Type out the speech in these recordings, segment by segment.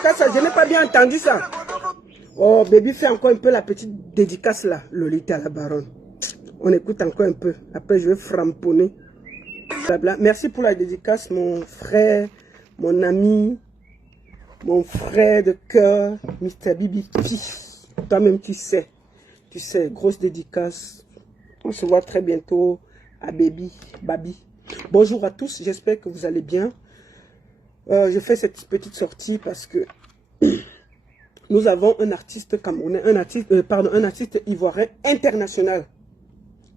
dédicace, ça, je n'ai pas bien entendu ça. Oh, baby fait encore un peu la petite dédicace là, Lolita la baronne. On écoute encore un peu. Après, je vais framponner. Blabla. Merci pour la dédicace, mon frère, mon ami, mon frère de cœur, Mr. Bibi. Toi-même, tu sais, grosse dédicace. On se voit très bientôt à Baby. Bonjour à tous, j'espère que vous allez bien. Je fais cette petite sortie parce que nous avons un artiste camerounais, un artiste ivoirien international,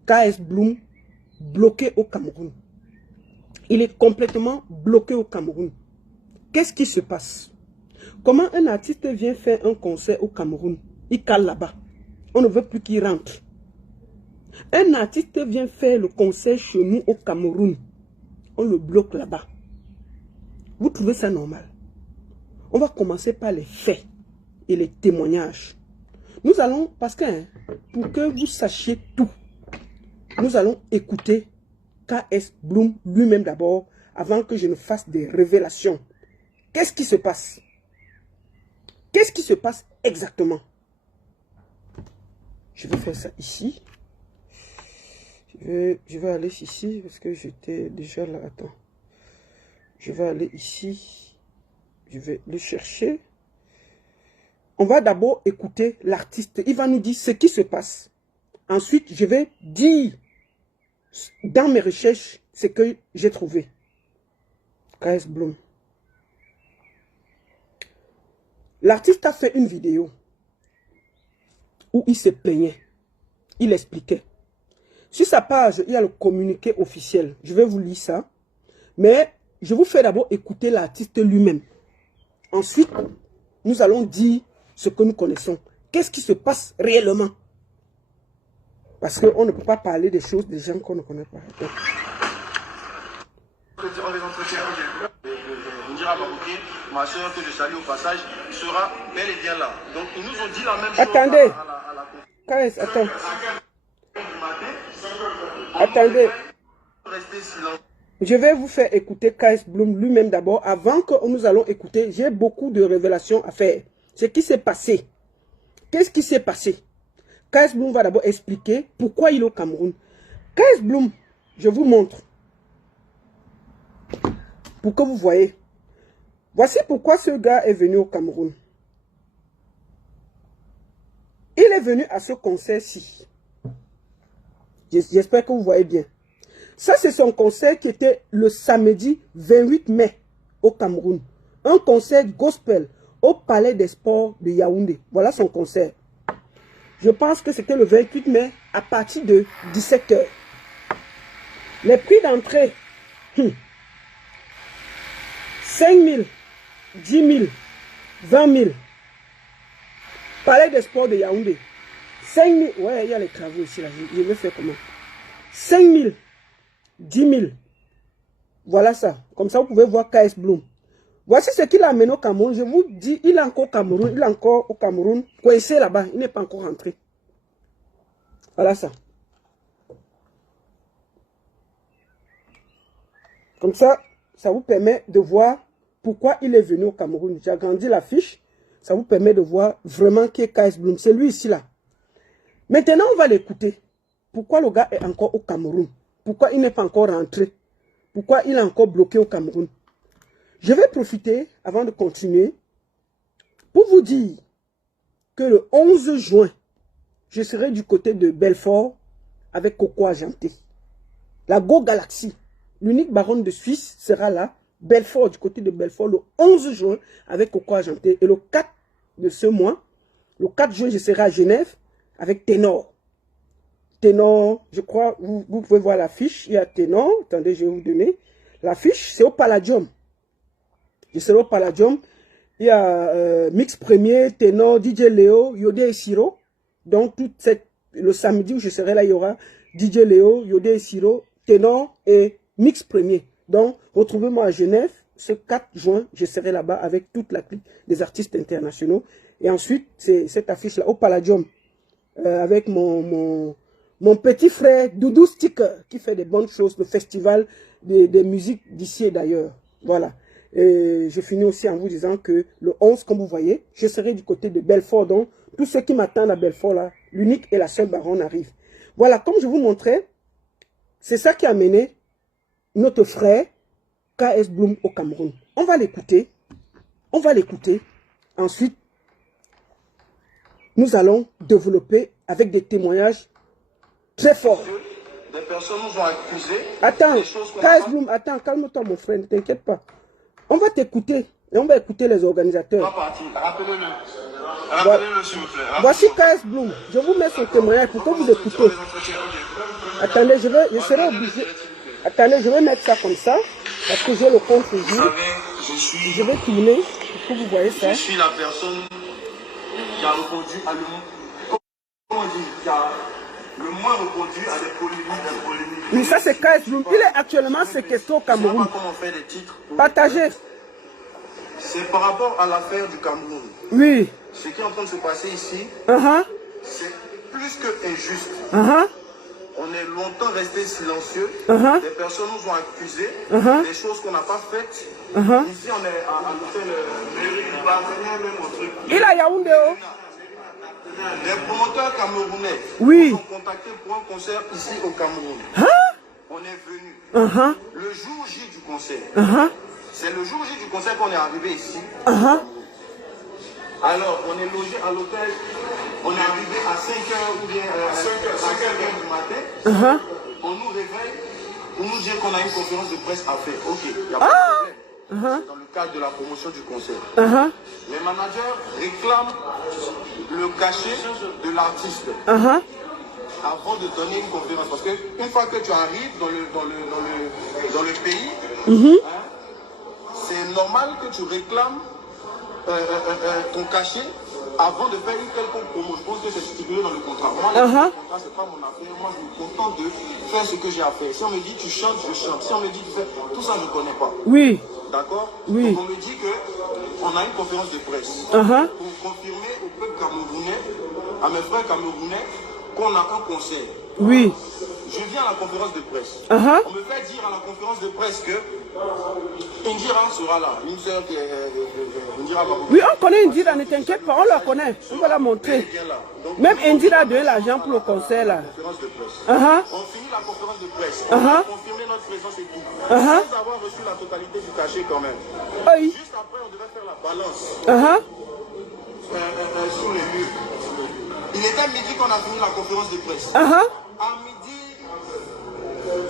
KS Bloom, bloqué au Cameroun. Il est complètement bloqué au Cameroun. Qu'est-ce qui se passe? Comment un artiste vient faire un concert au Cameroun? Il cale là-bas. On ne veut plus qu'il rentre. Un artiste vient faire le concert chez nous au Cameroun. On le bloque là-bas. Vous trouvez ça normal? On va commencer par les faits et les témoignages. Nous allons, parce que pour que vous sachiez tout, nous allons écouter KS Bloom lui-même d'abord, avant que je ne fasse des révélations. Qu'est-ce qui se passe? Qu'est-ce qui se passe exactement? Je vais faire ça ici. Je vais aller ici parce que j'étais déjà là. Attends. Je vais aller ici. Je vais le chercher. On va d'abord écouter l'artiste. Il va nous dire ce qui se passe. Ensuite, je vais dire dans mes recherches ce que j'ai trouvé. KS Bloom. L'artiste a fait une vidéo où il se plaignait. Il expliquait. Sur sa page, il y a le communiqué officiel. Je vais vous lire ça. Mais je vous fais d'abord écouter l'artiste lui-même. Ensuite, nous allons dire ce que nous connaissons. Qu'est-ce qui se passe réellement? Parce qu'on ne peut pas parler des choses des gens qu'on ne connaît pas. Donc, ma soeur que je salue au passage sera bel et bien là. Donc ils nous ont dit la même chose. Attendez. KS, attends. Attendez. Je vais vous faire écouter KS Bloom lui-même d'abord. Avant que nous allons écouter, j'ai beaucoup de révélations à faire. Ce qui s'est passé. Qu'est-ce qui s'est passé? KS Bloom va d'abord expliquer pourquoi il est au Cameroun. KS Bloom, je vous montre. Pour que vous voyez. Voici pourquoi ce gars est venu au Cameroun. Il est venu à ce concert-ci. J'espère que vous voyez bien. Ça, c'est son concert qui était le samedi 28 mai au Cameroun. Un concert gospel au Palais des Sports de Yaoundé. Voilà son concert. Je pense que c'était le 28 mai à partir de 17 h. Les prix d'entrée, 5 000, 10 000, 20 000. Palais des Sports de Yaoundé. 5 000. Ouais, il y a les travaux ici. Là. Je vais faire comment? 5 000, 10 000. Voilà ça. Comme ça, vous pouvez voir KS Bloom. Voici ce qu'il a amené au Cameroun. Je vous dis, il est encore au Cameroun. Il est encore au Cameroun. Coincé là-bas. Il n'est pas encore rentré. Voilà ça. Comme ça, ça vous permet de voir pourquoi il est venu au Cameroun. J'ai agrandi la fiche. Ça vous permet de voir vraiment qui est KS Bloom. C'est lui ici là. Maintenant, on va l'écouter. Pourquoi le gars est encore au Cameroun? Pourquoi il n'est pas encore rentré? Pourquoi il est encore bloqué au Cameroun? Je vais profiter, avant de continuer, pour vous dire que le 11 juin, je serai du côté de Belfort avec Coco Argenté. La Go Galaxy, l'unique baronne de Suisse, sera là. Belfort, du côté de Belfort, le 11 juin avec Coco Argenté. Et le 4 de ce mois, le 4 juin, je serai à Genève avec Ténor. Ténor, je crois, vous pouvez voir l'affiche. Il y a Ténor. Attendez, je vais vous donner. L'affiche, c'est au Palladium. Je serai au Palladium. Il y a Mix Premier, Ténor, DJ Léo, Yodé et Siro. Donc, le samedi où je serai là, il y aura DJ Léo, Yodé et Siro, Ténor et Mix Premier. Donc, retrouvez-moi à Genève. Ce 4 juin, je serai là-bas avec toute la clique des artistes internationaux. Et ensuite, c'est cette affiche-là au Palladium. Avec mon petit frère Doudou Sticker qui fait des bonnes choses, le festival des musiques d'ici et d'ailleurs. Voilà. Et je finis aussi en vous disant que le 11, comme vous voyez, je serai du côté de Belfort. Donc, tous ceux qui m'attendent à Belfort, là, l'unique et la seule baronne arrive. Voilà, comme je vous montrais, c'est ça qui a amené notre frère KS Bloom au Cameroun. On va l'écouter. On va l'écouter. Ensuite, nous allons développer avec des témoignages très forts. Des personnes nous ont accusés. Attends, des choses qu'on KS a Bloom, attends, calme-toi mon frère, ne t'inquiète pas. On va t'écouter et on va écouter les organisateurs. pas parti. Rappelez-le. Rappelez-le, s'il vous plaît. Voici KS Bloom. Je vous mets son témoignage pour que vous écoutez. Attendez, je serai obligé. Attendez, je vais mettre ça comme ça. Parce que j'ai le compte Vous jour. savez, Je vais tourner pour que vous voyez ça. je suis la personne qui a répondu à comment on dit, qui a le moins répondu à des polémiques. Oui, ça c'est KS Bloom. Il est actuellement séquestré au Je ne sais Cameroun. pas comment on fait des titres. Partagez. C'est par rapport à l'affaire du Cameroun. Oui. Ce qui est en train de se passer ici, c'est plus que injuste. On est longtemps resté silencieux. Des personnes nous ont accusés des choses qu'on n'a pas faites. Ici, on est à l'hôtel mairie du partenaire, même au truc. Il a Yaoundé. Les promoteurs camerounais Oui. nous ont contactés pour un concert ici au Cameroun. On est venu le jour J du concert. C'est le jour J du concert qu'on est arrivé ici. Alors, on est logé à l'hôtel, on est arrivé à 5h ou bien à 5h du matin. On nous réveille pour nous dire qu'on a une conférence de presse à faire. Ok, il n'y a pas de problème. C'est dans le cadre de la promotion du concert. Les managers réclament le cachet de l'artiste avant de donner une conférence. Parce qu'une fois que tu arrives dans le pays, c'est normal que tu réclames ton cachet avant de faire une quelconque promo. Je pense que c'est stipulé dans le contrat. Moi, le contrat, c'est pas mon affaire. Moi, je me contente de faire ce que j'ai à faire. Si on me dit tu chantes, je chante. Si on me dit tu fais tout ça, je ne connais pas. Oui. D'accord? Oui. Donc on me dit qu'on a une conférence de presse pour confirmer au peuple camerounais, à mes frères camerounais, qu'on a un concert. Oui. Je viens à la conférence de presse. On me fait dire à la conférence de presse que Indira sera là. Une sœur qui est Indira Babou. Oui, on connaît Indira, ne t'inquiète pas, on la connaît. On va la montrer. Même Indira a donné l'argent pour le concert là. Conférence de presse. Uh-huh. On finit la conférence de presse. On a confirmé notre présence et tout. Sans avoir reçu la totalité du cachet quand même. Oui. Juste après, on devait faire la balance sur les lieux. Il était midi qu'on a fini la conférence de presse. À midi,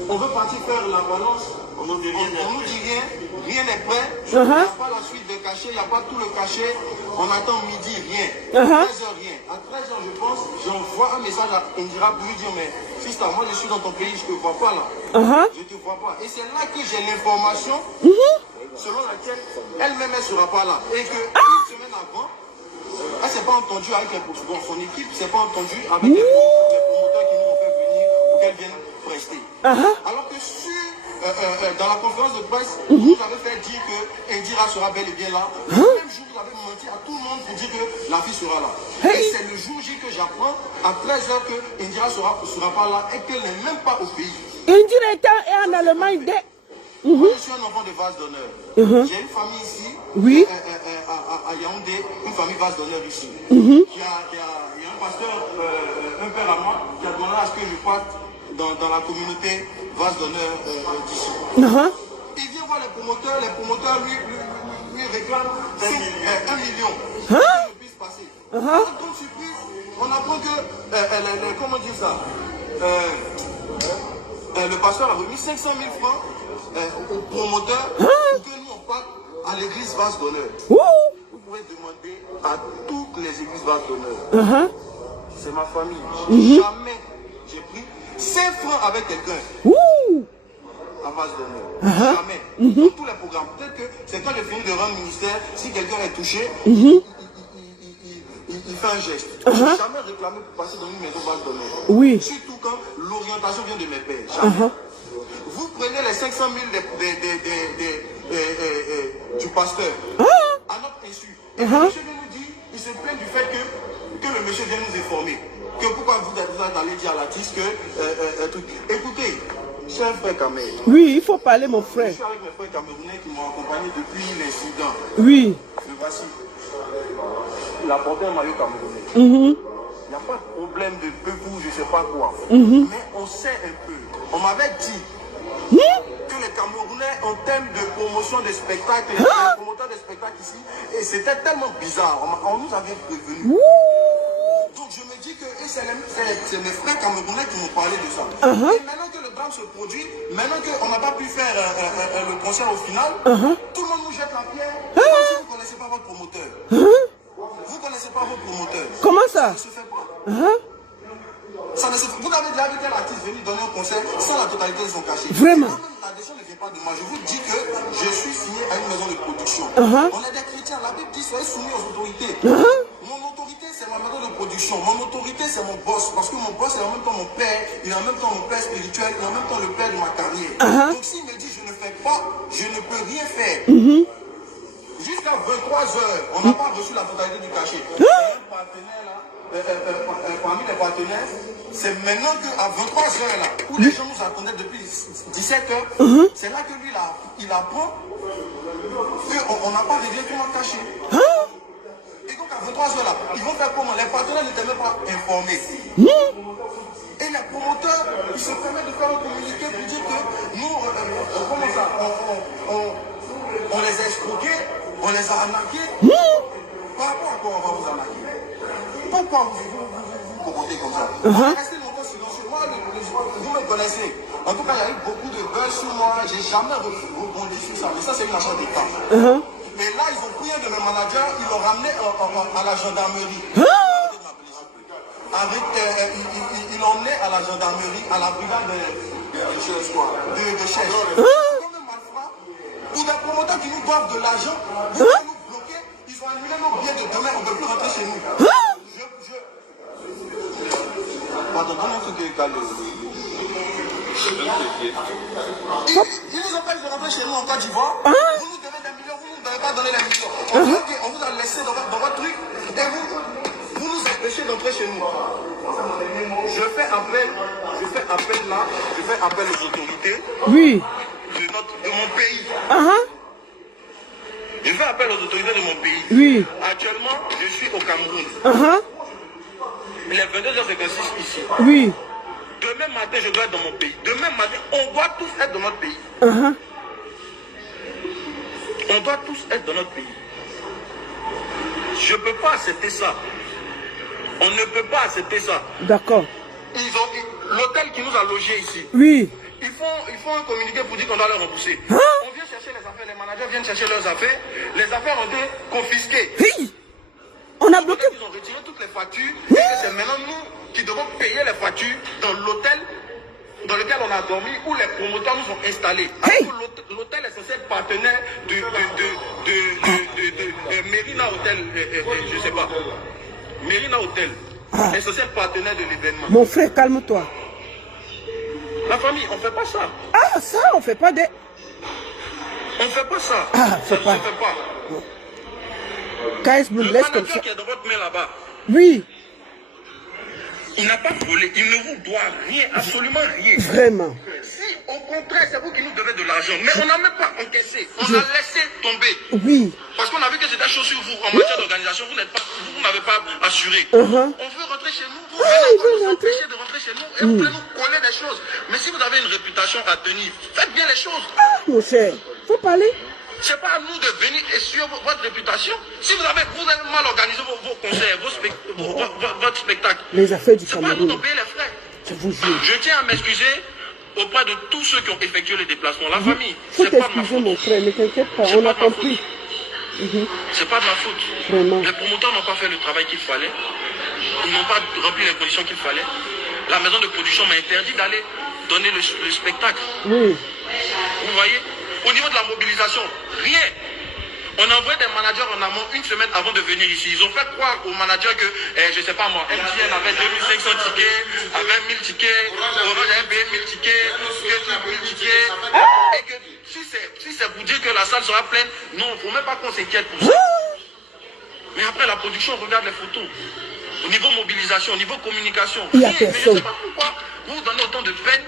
on veut partir faire la balance. On nous dit rien n'est prêt. Il n'y a pas la suite des cachets, il n'y a pas tout le cachet. On attend midi, rien. 13h, rien. À 13h, je pense, j'envoie un message à Indira pour lui dire, mais sister, moi je suis dans ton pays, je ne te vois pas là. Je ne te vois pas. Et c'est là que j'ai l'information selon laquelle elle-même ne sera pas là. Et qu'une semaine avant, elle ne s'est pas entendue avec son équipe, ne s'est pas entendue avec les promoteurs qui nous ont fait venir pour qu'elle vienne prester. Alors que dans la conférence de presse, vous avez fait dire que Indira sera bel et bien là. Le même jour, vous avez menti à tout le monde pour dire que la fille sera là. Et c'est le jour J que j'apprends à 13h que Indira sera pas là et qu'elle n'est même pas au pays. Indira est en Allemagne dès. Moi, je suis un enfant de vase d'honneur. J'ai une famille ici, à Yaoundé, une famille vase d'honneur ici. Il y a un pasteur, un père à moi, qui a demandé à ce que je parte dans la communauté vase d'honneur d'ici. Il vient voir les promoteurs lui réclament 1 million pour que je puisse passer. Comme surprise, on apprend que, comment dire ça, le pasteur a remis 500 000 francs aux promoteurs pour que nous on parte à l'église vase d'honneur. Vous pouvez demander à toutes les églises vase d'honneur. C'est ma famille. Jamais j'ai pris 5 francs avec quelqu'un à vase d'honneur. Jamais. Dans tous les programmes. Peut-être que c'est quand j'ai fini de rendre ministère, si quelqu'un est touché, il fait un geste. Je n'ai jamais réclamé pour passer dans une maison vase d'honneur. Surtout quand l'orientation vient de mes pères. Jamais. Vous prenez les 500 000 du pasteur à notre insu. Et le monsieur vient nous dire, il se plaint du fait que le monsieur vient nous informer. Que pourquoi vous allez dire à l'artiste que... écoutez, Je suis un frère Kamel. Oui, il faut parler, mon Je frère. suis avec mes frères camerounais qui m'ont accompagné depuis l'incident. Oui. Le voici. Il a porté un maillot camerounais. Mhm. Il n'y a pas de problème de peu ou je ne sais pas quoi. Mais on sait un peu. On m'avait dit que les Camerounais, en termes de promotion des spectacles, les promoteurs des spectacles ici, et c'était tellement bizarre. On nous avait prévenu. Donc je me dis que c'est mes frères camerounais qui m'ont parlé de ça. Et maintenant que le drame se produit, maintenant qu'on n'a pas pu faire le concert au final, tout le monde nous jette la pierre. Comme si vous ne connaissez pas votre promoteur. Vous ne connaissez pas votre promoteur. Comment ça? Ça ne se fait pas. Ça ne se fait. Vous avez déjà vu quel artiste venir donner un concert sans la totalité de son cachet. Vraiment? La décision ne vient pas de moi. Je vous dis que je suis signé à une maison de production. On est des chrétiens. La Bible dit soyez soumis aux autorités. Mon autorité, c'est ma maison de production. Mon autorité, c'est mon boss. Parce que mon boss est en même temps mon père. Il est en même temps mon père spirituel. Il est en même temps le père de ma carrière. Donc s'il me dit je ne fais pas, je ne peux rien faire. Jusqu'à 23h, on n'a pas reçu la totalité du cachet. Il y a un partenaire là, parmi les partenaires, c'est maintenant qu'à 23h là, où les gens nous attendaient depuis 17h, c'est là que lui il apprend qu'on n'a pas réglé tout le cachet. Et donc à 23h là, ils vont faire comment? Les partenaires n'étaient même pas informés. Et les promoteurs, ils se permettent de faire un communiqué pour dire que nous, comment ça, on les a escroqués, on les a arnaqués. Par rapport à quoi on va vous arnaquer? Pourquoi vous commentez comme ça? Restez longtemps silencieux. Moi, vous me connaissez. En tout cas, il y a eu beaucoup de buzz sur moi. J'ai jamais rebondi sur ça. Mais ça, c'est une affaire d'État. Et là, ils ont pris un de mes managers, ils l'ont ramené à la gendarmerie. Ils l'ont emmené à la gendarmerie, à la brigade de Chèche. Comme un malfrat, pour des promoteurs qui nous doivent de l'argent, vous pouvez nous bloquer, ils ont annulé nos billets de demain, on ne peut plus rentrer chez nous. Pardon, comment tout est calé? Ils nous empêchent de rentrer chez nous en Côte d'Ivoire. Vous nous devez des millions, vous ne nous avez pas donné les millions. On vous a laissé dans votre truc et vous nous empêchez d'entrer chez nous. Je fais appel là, je fais appel aux autorités de mon pays. Je fais appel aux autorités de mon pays. Actuellement, je suis au Cameroun. Il est 22h56 ici. Demain matin, je dois être dans mon pays. Demain matin, on doit tous être dans notre pays. On doit tous être dans notre pays. Je ne peux pas accepter ça. On ne peut pas accepter ça. D'accord. L'hôtel qui nous a logés ici. Ils font un communiqué pour dire qu'on doit leur rembourser. On vient chercher les affaires, les managers viennent chercher leurs affaires. Les affaires ont été confisquées. On a bloqué. Ils ont retiré toutes les factures. Et c'est maintenant nous qui devons payer les factures dans l'hôtel dans lequel on a dormi, où les promoteurs nous ont installés. L'hôtel est censé être partenaire de Mérina Hotel, je ne sais pas. Mérina Hotel est censé être partenaire de l'événement. Mon frère, calme-toi. La famille, on ne fait pas ça. Ah, ça, on ne fait pas des... On ne fait pas ça. Ah, ça ne fait pas. KS Blue, laisse comme ça. Le manager qui est dans votre main là-bas. Il n'a pas volé, il ne vous doit rien, absolument rien. Vraiment. Si, au contraire, c'est vous qui nous devez de l'argent. Mais on n'a même pas encaissé, on a laissé tomber. Parce qu'on a vu que c'était chaud sur vous en matière d'organisation, vous n'avez pas assuré. On veut rentrer chez nous, vous venez nous empêcher de rentrer chez nous et vous voulez nous coller des choses. Mais si vous avez une réputation à tenir, faites bien les choses. Mon cher, faut parler. C'est pas à nous de venir essuyer votre réputation. Si vous avez mal organisé vos concerts, votre spectacle, les affaires du Cameroun, c'est pas à nous de payer les frais. Je vous jure. Je tiens à m'excuser auprès de tous ceux qui ont effectué les déplacements. La famille, c'est pas de ma faute. Mon frère, ne t'inquiète pas, on a compris. C'est pas de ma faute. Vraiment. Les promoteurs n'ont pas fait le travail qu'il fallait. Ils n'ont pas rempli les conditions qu'il fallait. La maison de production m'a interdit d'aller donner le spectacle. Vous voyez? Au niveau de la mobilisation, rien. On a envoyé des managers en amont une semaine avant de venir ici. Ils ont fait croire aux managers que, je ne sais pas moi, MTN avait 2500 tickets, avait 1000 tickets, Orange avait payé 1000 tickets, que 1000 tickets. Et que si c'est pour dire que la salle sera pleine, non, il ne faut même pas qu'on s'inquiète pour ça. Mais après la production, on regarde les photos. Au niveau mobilisation, au niveau communication, il y a rien. Mais je ne personne. sais pas pourquoi vous donnez autant de peine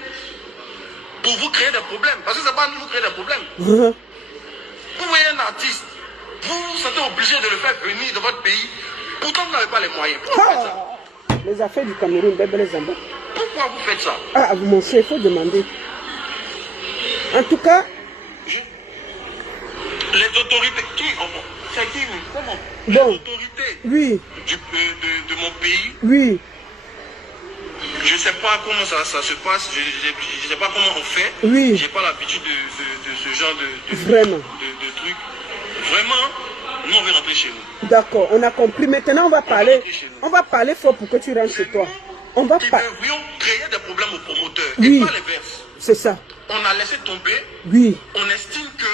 pour vous créer des problèmes. Parce que c'est pas nous vous créer des problèmes. Vous voyez un artiste, vous vous sentez obligé de le faire venir de votre pays. Pourtant, vous n'avez pas les moyens. Pourquoi vous faites ça? Les affaires du Cameroun, les Zamba. Pourquoi vous faites ça? Ah, mon cher, il faut demander. En tout cas, les autorités, c'est qui? Comment? Bon, les autorités oui, de mon pays, oui, je ne sais pas comment ça se passe, je ne sais pas comment on fait. oui. Je n'ai pas l'habitude de ce genre Vraiment. de trucs. Vraiment, nous on veut rentrer chez nous. D'accord, on a compris. Maintenant, on va parler fort pour que tu rentres chez toi. On va Ils pas. devions créer des problèmes aux promoteurs Oui. et pas les verses. C'est ça. On a laissé tomber, Oui, on estime que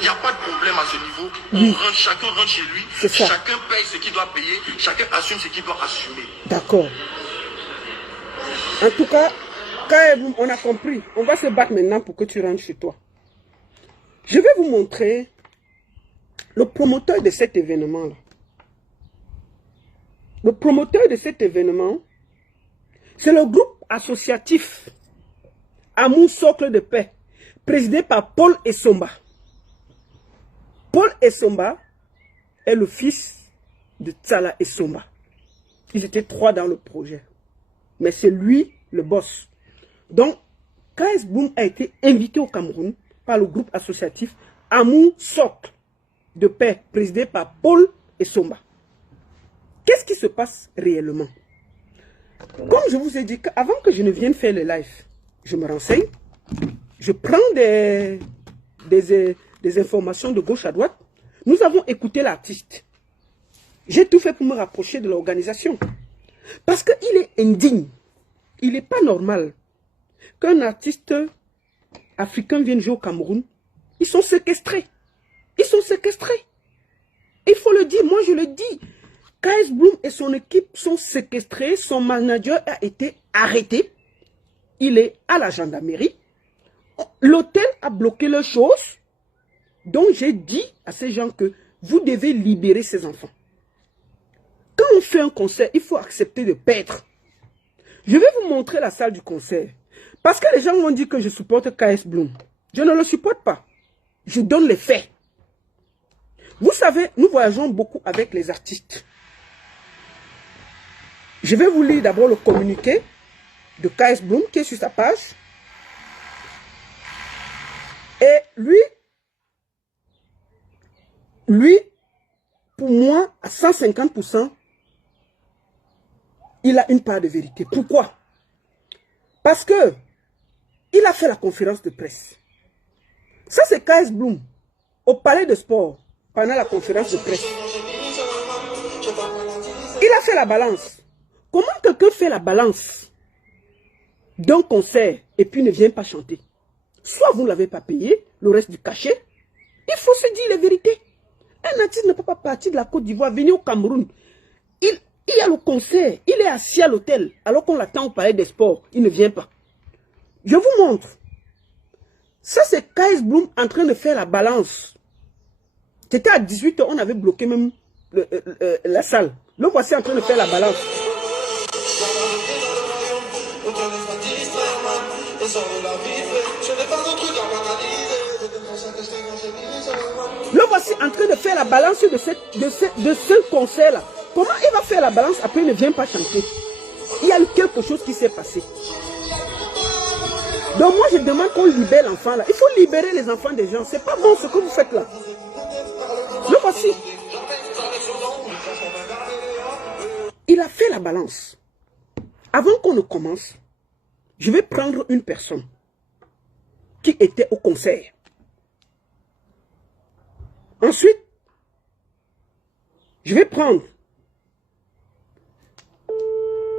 il n'y a pas de problème à ce niveau. Oui. Chacun rentre chez lui, C'est ça. chacun paye ce qu'il doit payer, chacun assume ce qu'il doit assumer. d'accord. En tout cas, quand on a compris, on va se battre maintenant pour que tu rentres chez toi. Je vais vous montrer le promoteur de cet événement-là. Le promoteur de cet événement, c'est le groupe associatif Amour Socle de Paix, présidé par Paul Essomba. Paul Essomba est le fils de Tsala Essomba. Ils étaient 3 dans le projet. Mais c'est lui le boss. Donc, KS Boom a été invité au Cameroun par le groupe associatif Amour Socle de Paix, présidé par Paul Essomba. Qu'est-ce qui se passe réellement? Comme je vous ai dit, avant que je ne vienne faire le live, je me renseigne, je prends des informations de gauche à droite. Nous avons écouté l'artiste. J'ai tout fait pour me rapprocher de l'organisation. Parce qu'il est indigne. Il n'est pas normal qu'un artiste africain vienne jouer au Cameroun. Ils sont séquestrés. Ils sont séquestrés. Il faut le dire, moi je le dis. KS Bloom et son équipe sont séquestrés. Son manager a été arrêté. Il est à la gendarmerie. L'hôtel a bloqué leurs choses. Donc j'ai dit à ces gens que vous devez libérer ces enfants. Quand on fait un concert, il faut accepter de perdre. Je vais vous montrer la salle du concert. Parce que les gens m'ont dit que je supporte KS Bloom. Je ne le supporte pas. Je donne les faits. Vous savez, nous voyageons beaucoup avec les artistes. Je vais vous lire d'abord le communiqué de KS Bloom qui est sur sa page. Et lui, pour moi, à 150%, il a une part de vérité. Pourquoi? Parce que il a fait la conférence de presse. Ça, c'est KS Bloom au Palais de Sport pendant la conférence de presse. Il a fait la balance. Comment quelqu'un fait la balance d'un concert et puis ne vient pas chanter? Soit vous ne l'avez pas payé, le reste du cachet. Il faut se dire la vérité. Un artiste ne peut pas partir de la Côte d'Ivoire, venir au Cameroun. Il y a le concert, il est assis à l'hôtel, alors qu'on l'attend au Palais des Sports. Il ne vient pas. Je vous montre. Ça, c'est KS Bloom en train de faire la balance. C'était à 18 h, on avait bloqué même la salle. Le voici en train de faire la balance. Le voici en train de faire la balance de ce concert-là. Comment il va faire la balance après il ne vient pas chanter? Il y a eu quelque chose qui s'est passé. Donc moi je demande qu'on libère l'enfant là. Il faut libérer les enfants des gens. C'est pas bon ce que vous faites là. Le voici. Il a fait la balance. Avant qu'on ne commence, je vais prendre une personne qui était au concert. Ensuite, je vais prendre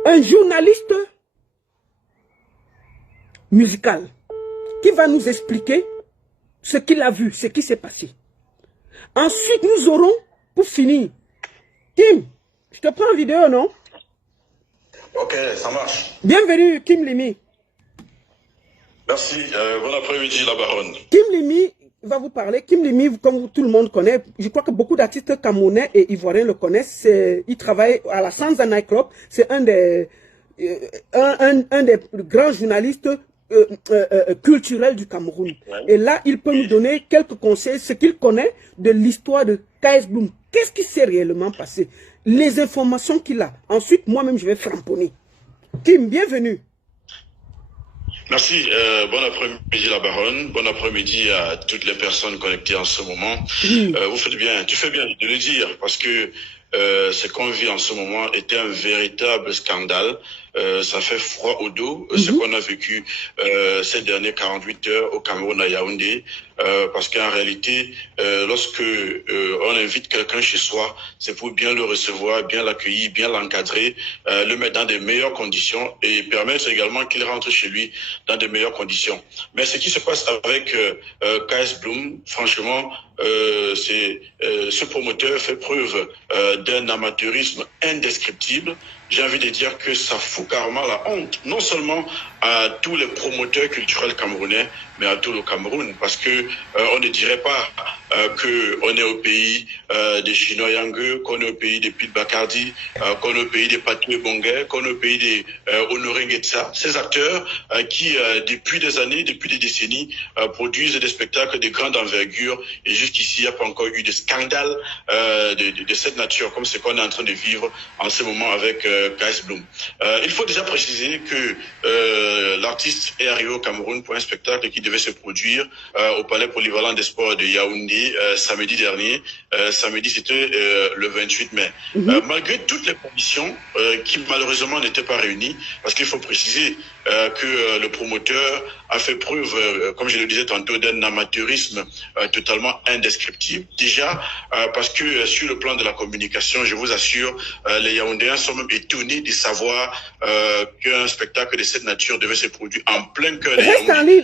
un journaliste musical qui va nous expliquer ce qu'il a vu, ce qui s'est passé. Ensuite, nous aurons, pour finir, Kim, je te prends en vidéo, non? Ok, ça marche. Bienvenue, Kim Limi. Merci, bon après-midi la baronne. Kim Limi va vous parler. Kim Limi, comme tout le monde connaît, je crois que beaucoup d'artistes camerounais et ivoiriens le connaissent. Il travaille à la Sansa Night Club. C'est un des plus grands journalistes culturelle du Cameroun. Et là, il peut nous donner quelques conseils, ce qu'il connaît de l'histoire de KS Bloom. Qu'est-ce qui s'est réellement passé? Les informations qu'il a. Ensuite, moi-même, je vais framponner. Kim, bienvenue. Merci. Bon après-midi, la baronne. Bon après-midi à toutes les personnes connectées en ce moment. Vous faites bien, tu fais bien de le dire, parce que ce qu'on vit en ce moment était un véritable scandale. Ça fait froid au dos, ce qu'on a vécu ces dernières 48 heures au Cameroun à Yaoundé. Parce qu'en réalité, lorsque on invite quelqu'un chez soi, c'est pour bien le recevoir, bien l'accueillir, bien l'encadrer, le mettre dans des meilleures conditions et permettre également qu'il rentre chez lui dans de meilleures conditions. Mais ce qui se passe avec KS Bloom, franchement, ce promoteur fait preuve d'un amateurisme indescriptible. J'ai envie de dire que ça fout carrément la honte, non seulement à tous les promoteurs culturels camerounais, mais à tout le Cameroun, parce que on ne dirait pas que on est au pays des Chinois Yang, qu'on est au pays des Pete Bacardi, qu'on est au pays des Patou Bongé, qu'on est au pays des Honoré Ngetsa. Ces acteurs qui, depuis des années, depuis des décennies, produisent des spectacles de grande envergure, et jusqu'ici, il n'y a pas encore eu de scandale de cette nature, comme ce qu'on est en train de vivre en ce moment avec KS Bloom. Il faut déjà préciser que l'artiste est arrivé au Cameroun pour un spectacle qui devait se produire au Palais Polyvalent des Sports de Yaoundé samedi dernier. Samedi, c'était le 28 mai. Malgré toutes les conditions qui malheureusement n'étaient pas réunies, parce qu'il faut préciser que le promoteur a fait preuve, comme je le disais tantôt, d'un amateurisme totalement indescriptible. Déjà, parce que sur le plan de la communication, je vous assure, les Yaoundéens sont même étonnés de savoir qu'un spectacle de cette nature devait se produire en plein cœur de Yaoundé.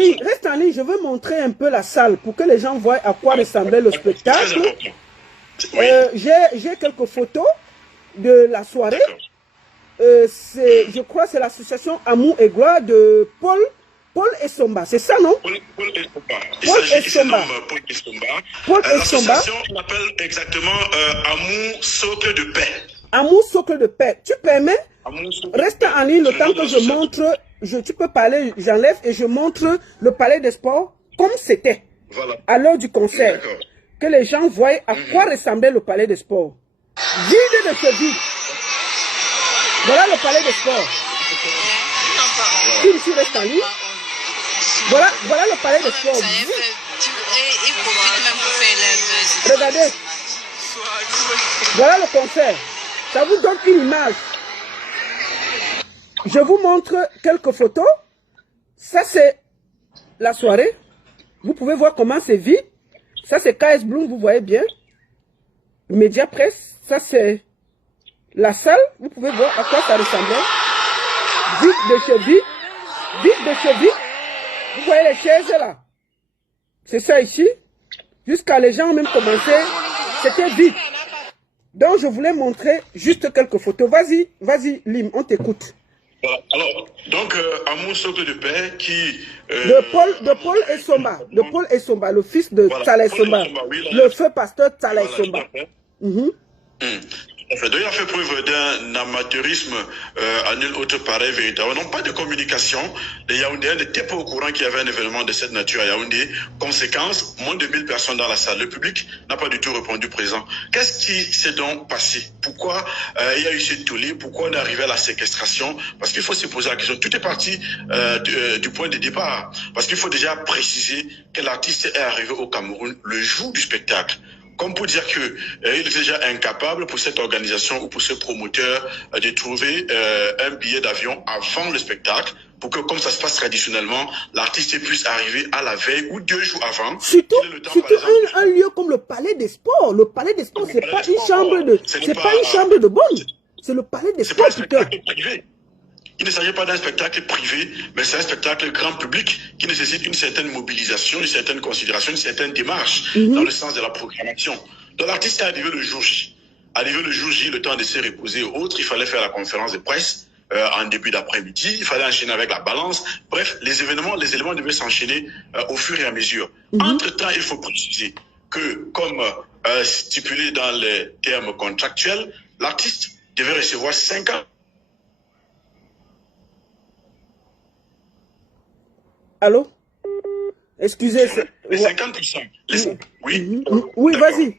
Reste en ligne, je veux montrer un peu la salle pour que les gens voient à quoi ressemblait le spectacle. Oui. J'ai quelques photos de la soirée. Je crois que c'est l'association Amour et Gloire de Paul Essomba, c'est ça, non? Paul Essomba. Paul Essomba. Paul Essomba. L'association s'appelle exactement Amour Socle de Paix. Amour Socle de Paix. Tu permets? Reste en ligne le temps que je montre. Tu peux parler, j'enlève et je montre le palais des sports comme c'était à l'heure du concert. Que les gens voient à quoi ressemblait le palais des sports. Vide de chevilles. Voilà le palais des sports. Qui ici reste en ligne? Voilà le palais des sports. Regardez. Voilà le concert. Ça vous donne une image. Je vous montre quelques photos. Ça, c'est la soirée. Vous pouvez voir comment c'est vide. Ça, c'est KS Bloom, vous voyez bien. Média Presse, ça, c'est la salle. Vous pouvez voir à quoi ça ressemblait. Vide de chevilles. Vide de chevilles. Vous voyez les chaises là. C'est ça ici. Jusqu'à les gens ont même commencé. C'était vide. Donc, je voulais montrer juste quelques photos. Vas-y, Lim, on t'écoute. Voilà. Alors, donc, Amour Socle de Paix qui... de Paul Essomba. De Paul Essomba, le fils de Tsala Essomba. Oui, le feu pasteur Tsala Essomba. Donc, il a fait preuve d'un amateurisme à nul autre pareil véritable. Non, pas de communication. Les Yaoundéens n'étaient pas au courant qu'il y avait un événement de cette nature à Yaoundé. Conséquence, moins de 1000 personnes dans la salle. Le public n'a pas du tout répondu présent. Qu'est-ce qui s'est donc passé? Pourquoi il y a eu ce tollé? Pourquoi on est arrivé à la séquestration? Parce qu'il faut se poser la question. Tout est parti du point de départ. Parce qu'il faut déjà préciser que l'artiste est arrivé au Cameroun le jour du spectacle. Comme pour dire que il est déjà incapable pour cette organisation ou pour ce promoteur de trouver un billet d'avion avant le spectacle pour que, comme ça se passe traditionnellement, l'artiste puisse arriver à la veille ou 2 jours avant. Surtout un lieu comme le Palais des Sports. Le Palais des Sports, c'est pas une chambre de bonne. C'est le Palais des Sports, putain. Il ne s'agit pas d'un spectacle privé, mais c'est un spectacle grand public qui nécessite une certaine mobilisation, une certaine considération, une certaine démarche dans le sens de la programmation. Donc l'artiste est arrivé le jour J. Arrivé le jour J, le temps de se reposer ou autre, il fallait faire la conférence de presse en début d'après-midi, il fallait enchaîner avec la balance. Bref, les éléments devaient s'enchaîner au fur et à mesure. Entre-temps, il faut préciser que, comme stipulé dans les termes contractuels, l'artiste devait recevoir 5 ans Allô? Excusez. Les 50%. Oui. Oui, vas-y.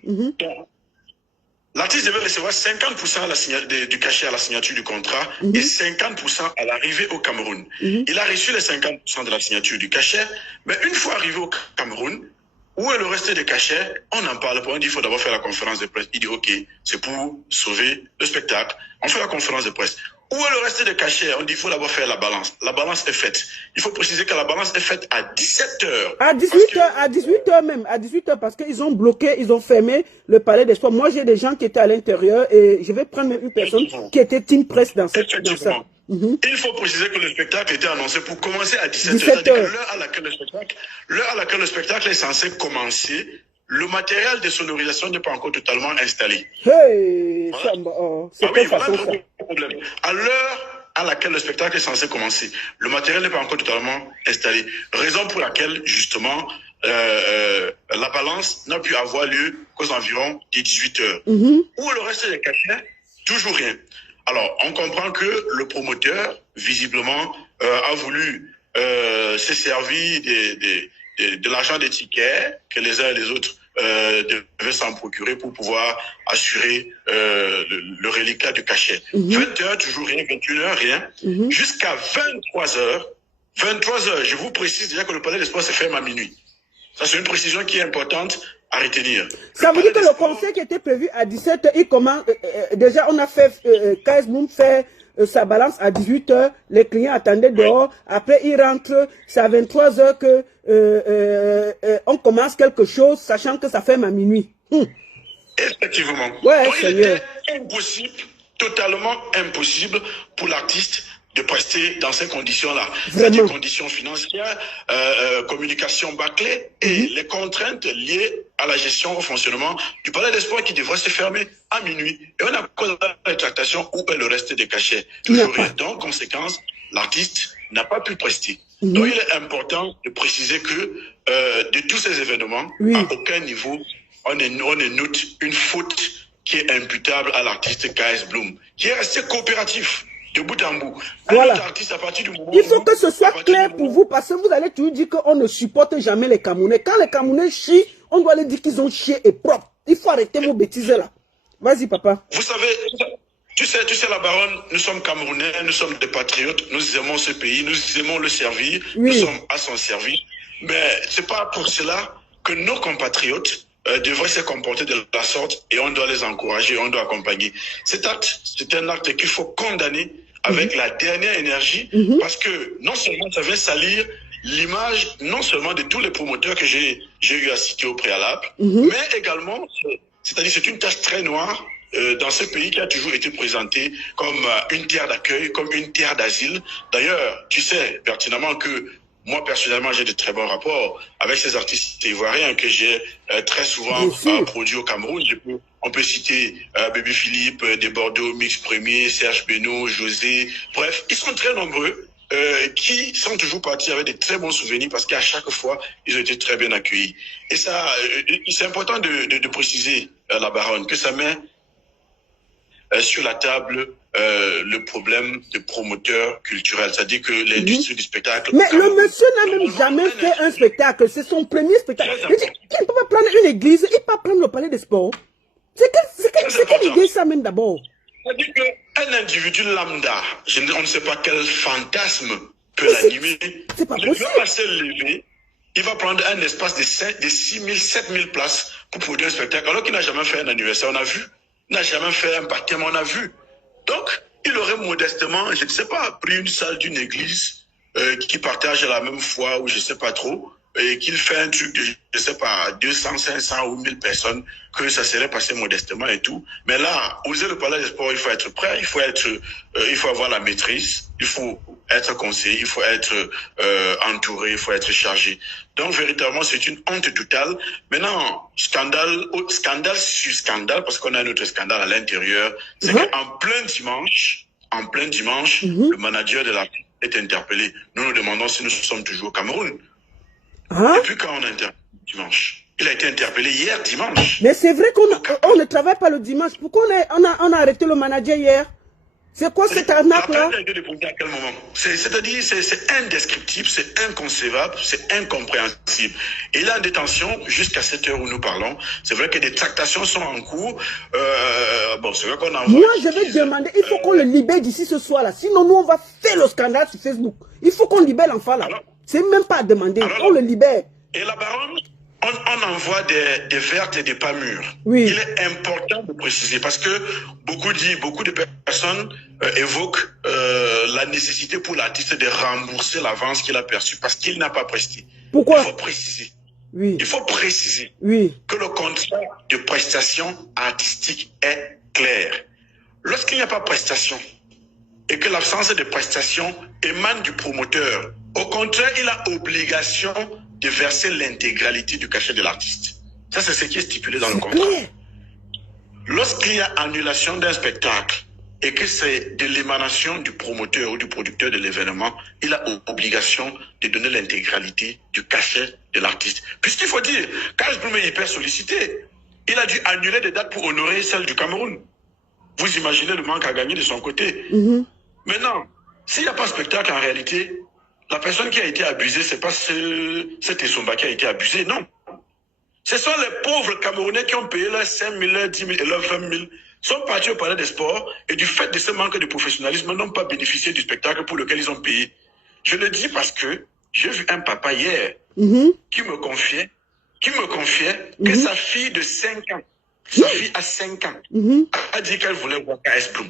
L'artiste devait recevoir 50% du cachet à la signature du contrat et 50% à l'arrivée au Cameroun. Il a reçu les 50% de la signature du cachet, mais une fois arrivé au Cameroun, où est le reste des cachets? On en parle pas. On dit qu'il faut d'abord faire la conférence de presse. Il dit ok, c'est pour sauver le spectacle. On fait la conférence de presse. Où est le reste des cachets? On dit qu'il faut d'abord faire la balance. La balance est faite. Il faut préciser que la balance est faite à 17h. À 18h même. À 18h parce qu'ils ont bloqué, ils ont fermé le palais des sports. Moi, j'ai des gens qui étaient à l'intérieur et je vais prendre même une personne qui était team presse dans ça. Il faut préciser que le spectacle était annoncé pour commencer à 17h. C'est-à-dire que l'heure à laquelle le spectacle est censé commencer, le matériel de sonorisation n'est pas encore totalement installé. Hey, voilà. C'est voilà le problème. À l'heure à laquelle le spectacle est censé commencer, le matériel n'est pas encore totalement installé. Raison pour laquelle, justement, la balance n'a pu avoir lieu qu'aux environs des 18h. Où est le reste des cachets? Toujours rien. Alors, on comprend que le promoteur, visiblement, a voulu se servir de l'argent des tickets que les uns et les autres devaient s'en procurer pour pouvoir assurer le reliquat du cachet. 20h, toujours rien, 21h, rien, jusqu'à 23h. 23h, je vous précise déjà que le palais des sports se ferme à minuit. Ça, c'est une précision qui est importante à retenir. Ça veut dire que le concert qui était prévu à 17h, il commence. Déjà, on a fait, KS Bloom fait sa balance à 18h, les clients attendaient dehors, après ils rentrent, c'est à 23h que on commence quelque chose, sachant que ça ferme à minuit. Effectivement. Ouais, donc, il était impossible, totalement impossible pour l'artiste de prester dans ces conditions-là. C'est-à-dire conditions financières, communication bâclée et les contraintes liées à la gestion, au fonctionnement du palais des sports qui devrait se fermer à minuit. Et on a causé la tractation où est le reste des cachets. Toujours rien. Donc, conséquence, l'artiste n'a pas pu prester. Donc, il est important de préciser que de tous ces événements, à aucun niveau, on note une faute qui est imputable à l'artiste KS Bloom, qui est resté coopératif. De bout en bout. Voilà. Artiste, à partir du moment il faut que ce soit clair pour vous parce que vous allez toujours dire qu'on ne supporte jamais les Camerounais. Quand les Camerounais chient, on doit leur dire qu'ils ont chié et propre. Il faut arrêter vos bêtises là. Vas-y, papa. Vous savez, tu sais, la baronne, nous sommes Camerounais, nous sommes des patriotes, nous aimons ce pays, nous aimons le servir, nous sommes à son service. Mais c'est pas pour cela que nos compatriotes devraient se comporter de la sorte et on doit les encourager, on doit accompagner. Cet acte, c'est un acte qu'il faut condamner avec la dernière énergie parce que non seulement ça vient salir l'image, non seulement de tous les promoteurs que j'ai eu à citer au préalable, mais également, c'est-à-dire c'est une tache très noire dans ce pays qui a toujours été présenté comme une terre d'accueil, comme une terre d'asile. D'ailleurs, tu sais pertinemment que moi, personnellement, j'ai de très bons rapports avec ces artistes ivoiriens que j'ai très souvent produits au Cameroun. On peut citer Bébé Philippe, des Bordeaux, Mix Premier, Serge Benoît, José. Bref, ils sont très nombreux qui sont toujours partis avec de très bons souvenirs parce qu'à chaque fois, ils ont été très bien accueillis. Et ça, c'est important de préciser, la baronne, que ça met sur la table le problème de promoteur culturel, c'est-à-dire que l'industrie du spectacle... Mais le monsieur n'a même jamais fait un spectacle, c'est son premier spectacle. Il ne peut pas prendre une église, il ne peut pas prendre le palais des sports. C'est quelle idée ça même d'abord? C'est-à-dire qu'un individu lambda, on ne sait pas quel fantasme peut l'animer. C'est pas possible. Il va pas se lever, il va prendre un espace de 6 000, 7 000 places pour produire un spectacle, alors qu'il n'a jamais fait un anniversaire, on a vu. Il n'a jamais fait un baptême, on a vu. Donc, il aurait modestement, je ne sais pas, pris une salle d'une église qui partage la même foi ou je ne sais pas trop, et qu'il fait un truc de, je ne sais pas, 200, 500 ou 1000 personnes, que ça serait passé modestement et tout. Mais là, oser le palais des sports, il faut être prêt, il faut avoir la maîtrise, il faut être conseillé, il faut être entouré, il faut être chargé. Donc, véritablement, c'est une honte totale. Maintenant, scandale sur scandale, parce qu'on a un autre scandale à l'intérieur, c'est qu'en plein dimanche, le manager de l'artiste est interpellé. Nous nous demandons si nous sommes toujours au Cameroun. Depuis quand on a interpellé dimanche? Il a été interpellé hier dimanche. Mais c'est vrai qu'on ne travaille pas le dimanche. Pourquoi on a arrêté le manager hier? C'est quoi cette arnaque-là? La période a été déposée à quel moment? C'est-à-dire, c'est indescriptible, c'est inconcevable, c'est incompréhensible. Il est en détention jusqu'à cette heure où nous parlons. C'est vrai que des tractations sont en cours. Bon, c'est vrai qu'on envoie... Moi, je vais demander, il faut qu'on le libère d'ici ce soir-là. Sinon, nous, on va faire le scandale sur Facebook. Il faut qu'on libère l'enfant là. C'est même pas à demander. On le libère. Et la baronne, on envoie des vertes et des pas mûres. Oui. Il est important de préciser parce que beaucoup de personnes évoquent la nécessité pour l'artiste de rembourser l'avance qu'il a perçue parce qu'il n'a pas presté. Pourquoi? Il faut préciser. Oui. Il faut préciser que le contrat de prestation artistique est clair. Lorsqu'il n'y a pas prestation et que l'absence de prestation émane du promoteur, au contraire, il a obligation de verser l'intégralité du cachet de l'artiste. Ça, c'est ce qui est stipulé dans le contrat. Lorsqu'il y a annulation d'un spectacle et que c'est de l'émanation du promoteur ou du producteur de l'événement, il a obligation de donner l'intégralité du cachet de l'artiste. Puisqu'il faut dire, Cash Bloom est hyper sollicité. Il a dû annuler des dates pour honorer celle du Cameroun. Vous imaginez le manque à gagner de son côté. Maintenant, s'il n'y a pas de spectacle, en réalité, la personne qui a été abusée, ce n'est pas cet Essomba qui a été abusé, non. Ce sont les pauvres Camerounais qui ont payé leurs 5 000, leurs 10 000 et leurs 20 000, sont partis au palais des sports et du fait de ce manque de professionnalisme, n'ont pas bénéficié du spectacle pour lequel ils ont payé. Je le dis parce que j'ai vu un papa hier qui me confiait que sa fille de 5 ans, sa fille a 5 ans, a dit qu'elle voulait voir KS Bloom.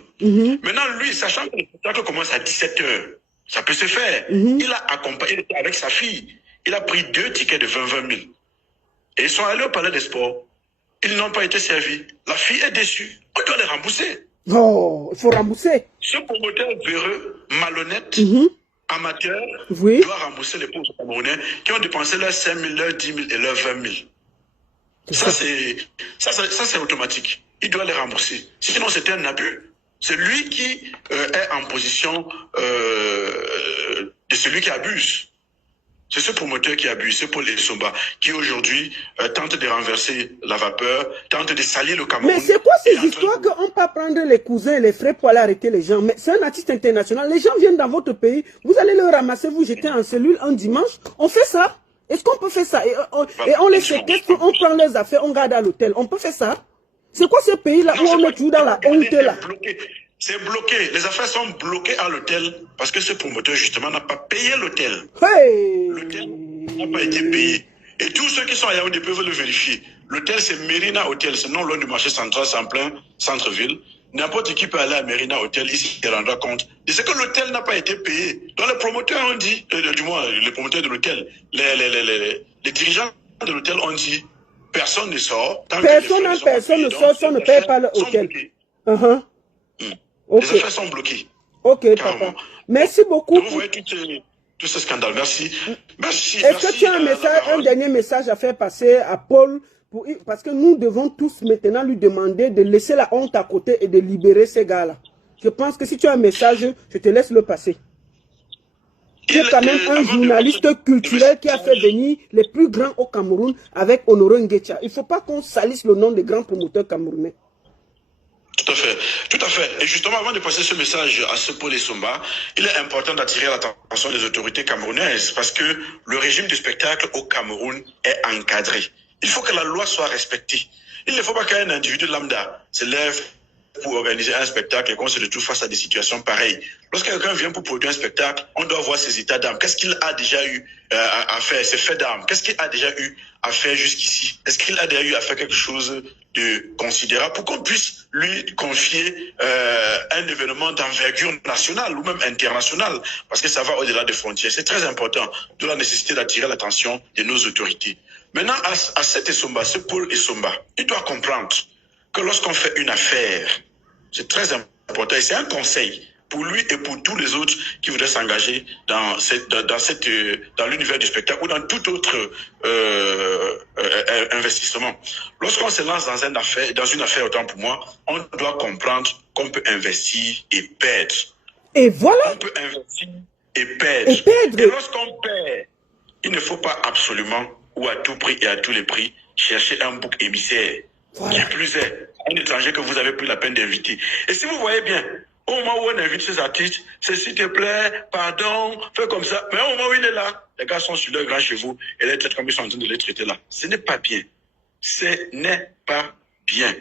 Maintenant, lui, sachant que le spectacle commence à 17 h, ça peut se faire. Il a accompagné, il était avec sa fille. Il a pris 2 tickets de 20 000. Et ils sont allés au palais des sports. Ils n'ont pas été servis. La fille est déçue. On doit les rembourser. Oh, il faut rembourser. Ce promoteur véreux, malhonnête, amateur, doit rembourser les pauvres Camerounais qui ont dépensé leurs 5 000, leurs 10 000 et leurs 20 000. Ça, c'est automatique. Il doit les rembourser. Sinon, c'est un abus. C'est lui qui est en position de celui qui abuse. C'est ce promoteur qui abuse, c'est Paul Essomba, qui aujourd'hui tente de renverser la vapeur, tente de salir le Cameroun. Mais c'est quoi ces histoires qu'on peut prendre les cousins et les frères pour aller arrêter les gens? Mais c'est un artiste international. Les gens viennent dans votre pays, vous allez le ramasser, vous jeter en cellule un dimanche. On fait ça? Est-ce qu'on peut faire ça? Et on les séquestre, on prend leurs affaires, on garde à l'hôtel. On peut faire ça? C'est quoi ce pays-là où on est toujours dans la honte là? C'est bloqué. Les affaires sont bloquées à l'hôtel parce que ce promoteur, justement, n'a pas payé l'hôtel. L'hôtel n'a pas été payé. Et tous ceux qui sont à Yaoundé peuvent le vérifier. L'hôtel, c'est Mérina Hotel. C'est non loin du marché central, c'est en plein centre-ville. N'importe qui peut aller à Mérina Hotel, il se rendra compte. Et c'est que l'hôtel n'a pas été payé. Donc les promoteurs ont dit, du moins les promoteurs de l'hôtel, les dirigeants de l'hôtel ont dit, personne ne sort. Personne ne sort, ça ne paye pas l'hôtel. Les affaires sont bloquées. Ok, papa. Merci beaucoup. Vous voyez tout ce scandale. Merci. Merci. Est-ce que tu as un dernier message à faire passer à Paul parce que nous devons tous maintenant lui demander de laisser la honte à côté et de libérer ces gars-là. Je pense que si tu as un message, je te laisse le passer. Tu es quand même un journaliste culturel qui a fait venir les plus grands au Cameroun avec Honoré Nguetcha. Il ne faut pas qu'on salisse le nom des grands promoteurs camerounais. Tout à fait, tout à fait. Et justement, avant de passer ce message à ce Paul Essomba, il est important d'attirer l'attention des autorités camerounaises parce que le régime du spectacle au Cameroun est encadré. Il faut que la loi soit respectée. Il ne faut pas qu'un individu lambda se lève pour organiser un spectacle et qu'on se retrouve face à des situations pareilles. Lorsque quelqu'un vient pour produire un spectacle, on doit voir ses états d'âme. Qu'est-ce qu'il a déjà eu à faire, ses faits d'âme? Qu'est-ce qu'il a déjà eu à faire jusqu'ici? Est-ce qu'il a déjà eu à faire quelque chose de considérable pour qu'on puisse lui confier un événement d'envergure nationale ou même internationale? Parce que ça va au-delà des frontières. C'est très important, de la nécessité d'attirer l'attention de nos autorités. Maintenant, à cet Essomba, ce Paul Essomba, il doit comprendre que lorsqu'on fait une affaire, c'est très important et c'est un conseil pour lui et pour tous les autres qui voudraient s'engager dans l'univers du spectacle ou dans tout autre investissement. Lorsqu'on se lance dans une affaire, autant pour moi, on doit comprendre qu'on peut investir et perdre. Et voilà. On peut investir et perdre. Et lorsqu'on perd, il ne faut pas absolument ou à tout prix et à tous les prix chercher un bouc émissaire. Voilà. Qui plus est, un étranger que vous avez pris la peine d'inviter. Et si vous voyez bien, Au moment où on invite ces artistes, c'est s'il te plaît, pardon, fais comme ça. Mais au moment où il est là, les gars sont sur leur grand chevaux et les têtes comme ils sont en train de les traiter là. Ce n'est pas bien. Ce n'est pas bien.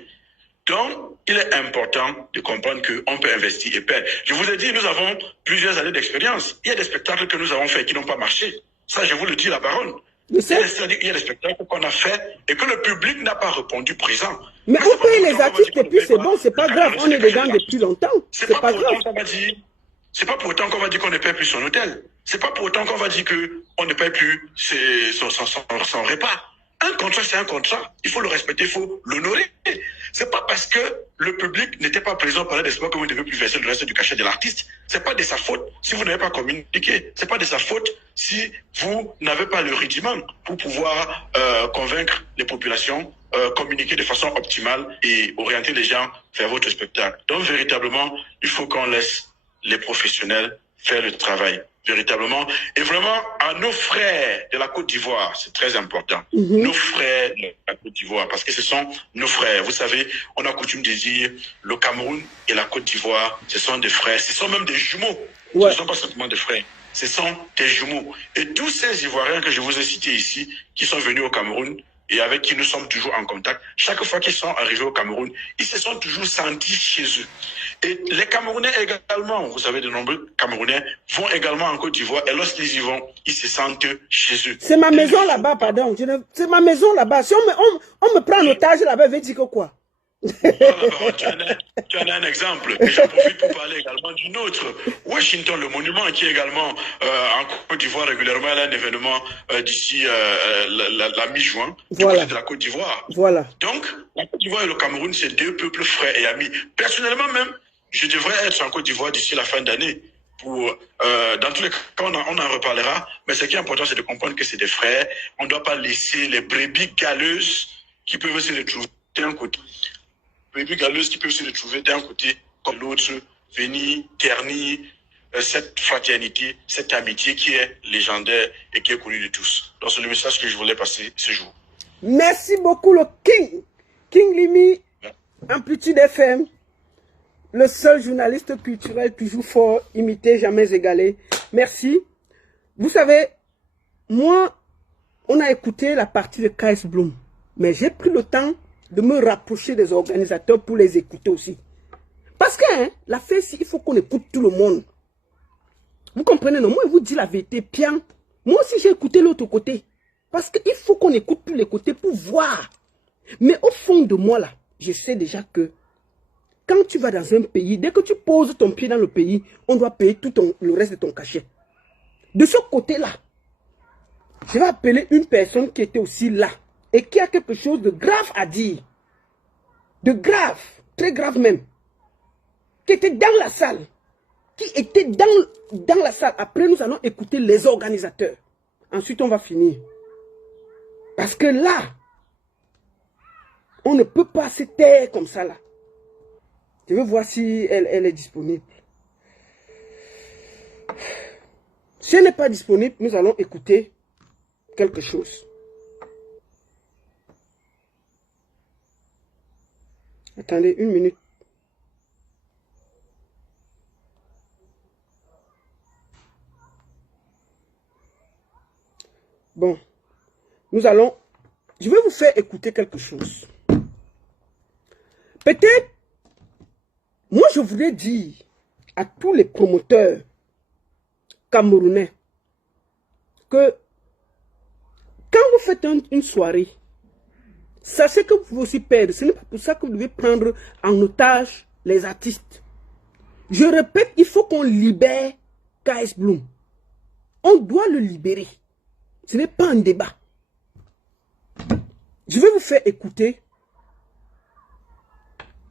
Donc, il est important de comprendre qu'on peut investir et perdre. Je vous ai dit, nous avons plusieurs années d'expérience. Il y a des spectacles que nous avons faits qui n'ont pas marché. Ça, je vous le dis, la baronne. Il y a des spectacles qu'on a fait et que le public n'a pas répondu présent. Mais on paye les artistes et puis c'est bon, c'est pas grave. On est dedans depuis longtemps. C'est pas grave. C'est pas pour autant qu'on va dire qu'on ne paie plus son hôtel. C'est pas pour autant qu'on va dire qu'on ne paie plus son repas. Un contrat, c'est un contrat. Il faut le respecter, il faut l'honorer. C'est pas parce que le public n'était pas présent pendant des semaines que vous ne devez plus verser le reste du cachet de l'artiste. C'est pas de sa faute si vous n'avez pas communiqué. C'est pas de sa faute si vous n'avez pas le rudiment pour pouvoir convaincre les populations, communiquer de façon optimale et orienter les gens vers votre spectacle. Donc, véritablement, il faut qu'on laisse les professionnels faire le travail. Véritablement, et vraiment à nos frères de la Côte d'Ivoire, c'est très important. Nos frères de la Côte d'Ivoire, parce que ce sont nos frères. Vous savez, on a coutume de dire le Cameroun et la Côte d'Ivoire, ce sont des frères, ce sont même des jumeaux. Ouais. Ce ne sont pas simplement des frères, ce sont des jumeaux. Et tous ces Ivoiriens que je vous ai cités ici, qui sont venus au Cameroun et avec qui nous sommes toujours en contact, chaque fois qu'ils sont arrivés au Cameroun, ils se sont toujours sentis chez eux. Et les Camerounais également, vous savez, de nombreux Camerounais vont également en Côte d'Ivoire et lorsqu'ils y vont, ils se sentent chez eux. C'est ma maison là-bas, pardon. C'est ma maison là-bas. Si on me prend en otage là-bas, veut dire que quoi? Tu en as un exemple. Et j'en profite pour parler également d'une autre. Washington, le monument qui est également en Côte d'Ivoire régulièrement, elle a un événement d'ici la mi-juin du côté de la Côte d'Ivoire. Voilà. Donc, la Côte d'Ivoire et le Cameroun, c'est deux peuples frères et amis. Personnellement même, je devrais être en Côte d'Ivoire d'ici la fin d'année. Dans tous les cas, on en reparlera. Mais ce qui est important, c'est de comprendre que c'est des frères. On ne doit pas laisser les brebis galeuses qui peuvent se retrouver d'un côté. Brebis galeuses qui peuvent se retrouver d'un côté comme l'autre, venir ternir cette fraternité, cette amitié qui est légendaire et qui est connue de tous. Donc c'est le message que je voulais passer ce jour. Merci beaucoup le King. King Limi, Amplitude FM, le seul journaliste culturel toujours fort, imité, jamais égalé. Merci. Vous savez, moi, on a écouté la partie de KS Bloom, mais j'ai pris le temps de me rapprocher des organisateurs pour les écouter aussi. Parce que la fête, il faut qu'on écoute tout le monde. Vous comprenez, non? Moi, je vous dis la vérité, Pierre. Moi aussi, j'ai écouté l'autre côté. Parce qu'il faut qu'on écoute tous les côtés pour voir. Mais au fond de moi, là, je sais déjà que quand tu vas dans un pays, dès que tu poses ton pied dans le pays, on doit payer tout le reste de ton cachet. De ce côté-là, je vais appeler une personne qui était aussi là et qui a quelque chose de grave à dire. De grave, très grave même. Qui était dans la salle. Qui était dans la salle. Après, nous allons écouter les organisateurs. Ensuite, on va finir. Parce que là, on ne peut pas se taire comme ça là. Je vais voir si elle est disponible. Si elle n'est pas disponible, nous allons écouter quelque chose. Attendez une minute. Bon, nous allons... Je vais vous faire écouter quelque chose. Peut-être, moi je voudrais dire à tous les promoteurs camerounais que quand vous faites une soirée, sachez que vous pouvez aussi perdre. Ce n'est pas pour ça que vous devez prendre en otage les artistes. Je répète, il faut qu'on libère KS Bloom. On doit le libérer. Ce n'est pas un débat. Je vais vous faire écouter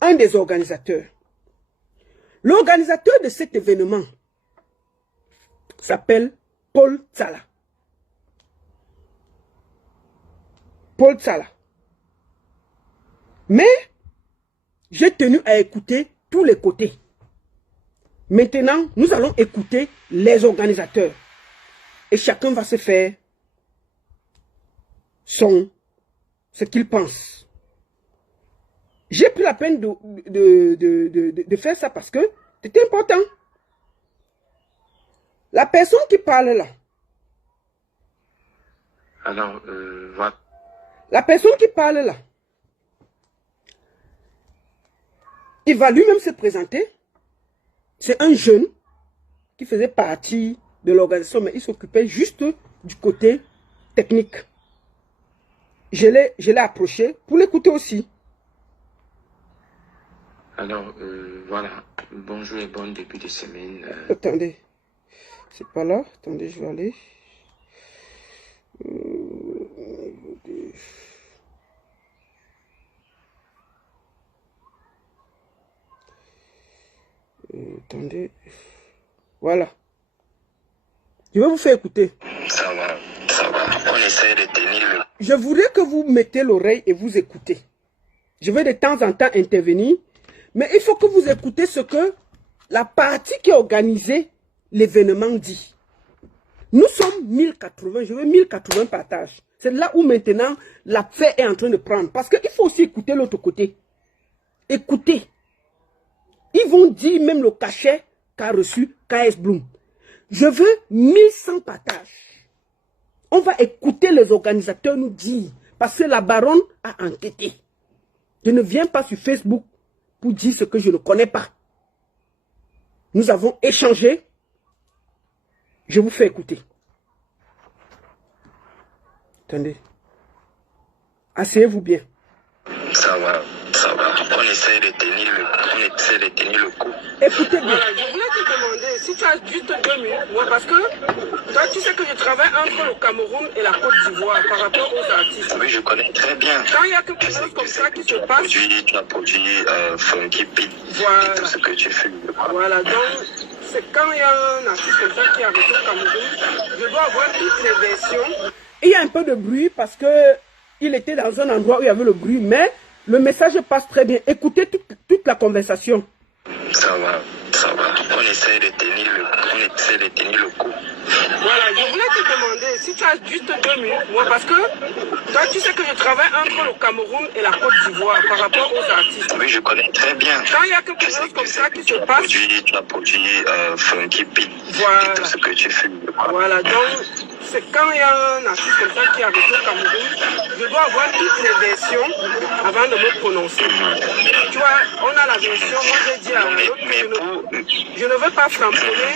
un des organisateurs. L'organisateur de cet événement s'appelle Paul Tsala. Paul Tsala. Mais j'ai tenu à écouter tous les côtés. Maintenant, nous allons écouter les organisateurs. Et chacun va se faire ce qu'il pense. J'ai pris la peine de faire ça parce que C'est important. La personne qui parle là. Alors, voilà. La personne qui parle là. Il va lui-même se présenter. C'est un jeune qui faisait partie de l'organisation, mais il s'occupait juste du côté technique. Je l'ai approché pour l'écouter aussi. Alors, voilà. Bonjour et bon début de semaine. Attendez. C'est pas là. Attendez, je vais aller. Attendez. Voilà. Je vais vous faire écouter. Ça va. On essaie de tenir le... Je voudrais que vous mettez l'oreille et vous écoutez. Je vais de temps en temps intervenir, mais il faut que vous écoutez ce que la partie qui a organisé l'événement dit. Nous sommes 1080, je veux 1080 partages. C'est là où maintenant l'affaire est en train de prendre. Parce qu'il faut aussi écouter l'autre côté. Écoutez. Ils vont dire même le cachet qu'a reçu KS Bloom. Je veux 1100 partages. On va écouter les organisateurs nous dire. Parce que la baronne a enquêté. Je ne viens pas sur Facebook pour dire ce que je ne connais pas. Nous avons échangé. Je vous fais écouter. Attendez. Asseyez-vous bien. Ça va. On essaie de tenir le coup. Écoutez bien. Voilà, je voulais te demander si tu as juste 2 minutes. Ouais, parce que toi, tu sais que je travaille entre le Cameroun et la Côte d'Ivoire par rapport aux artistes. Oui, je connais très bien. Quand il y a quelque chose comme ça qui se passe. Tu as produit Funky Beat Voilà. Et tout ce que tu fais. Voilà, donc c'est quand il y a un artiste comme ça qui arrive au Cameroun, je dois avoir toutes les versions. Il y a un peu de bruit parce que il était dans un endroit où il y avait le bruit, mais le message passe très bien. Écoutez toute la conversation. Ça va. On essaie de tenir le coup. Voilà, je voulais te demander si tu as juste 2 minutes. Ouais, parce que toi, tu sais que je travaille entre le Cameroun et la Côte d'Ivoire par rapport aux artistes. Oui, je connais très bien. Quand il y a quelque chose comme ça qui se passe. Tu as produit Funky Beat Voilà. Et tout ce que tu fais. Voilà, donc c'est quand il y a un artiste comme ça qui arrive au Cameroun, je dois avoir toutes les versions avant de me prononcer. Tu vois, on a la version, moi j'ai dit à l'autre que je ne veux pas framponner,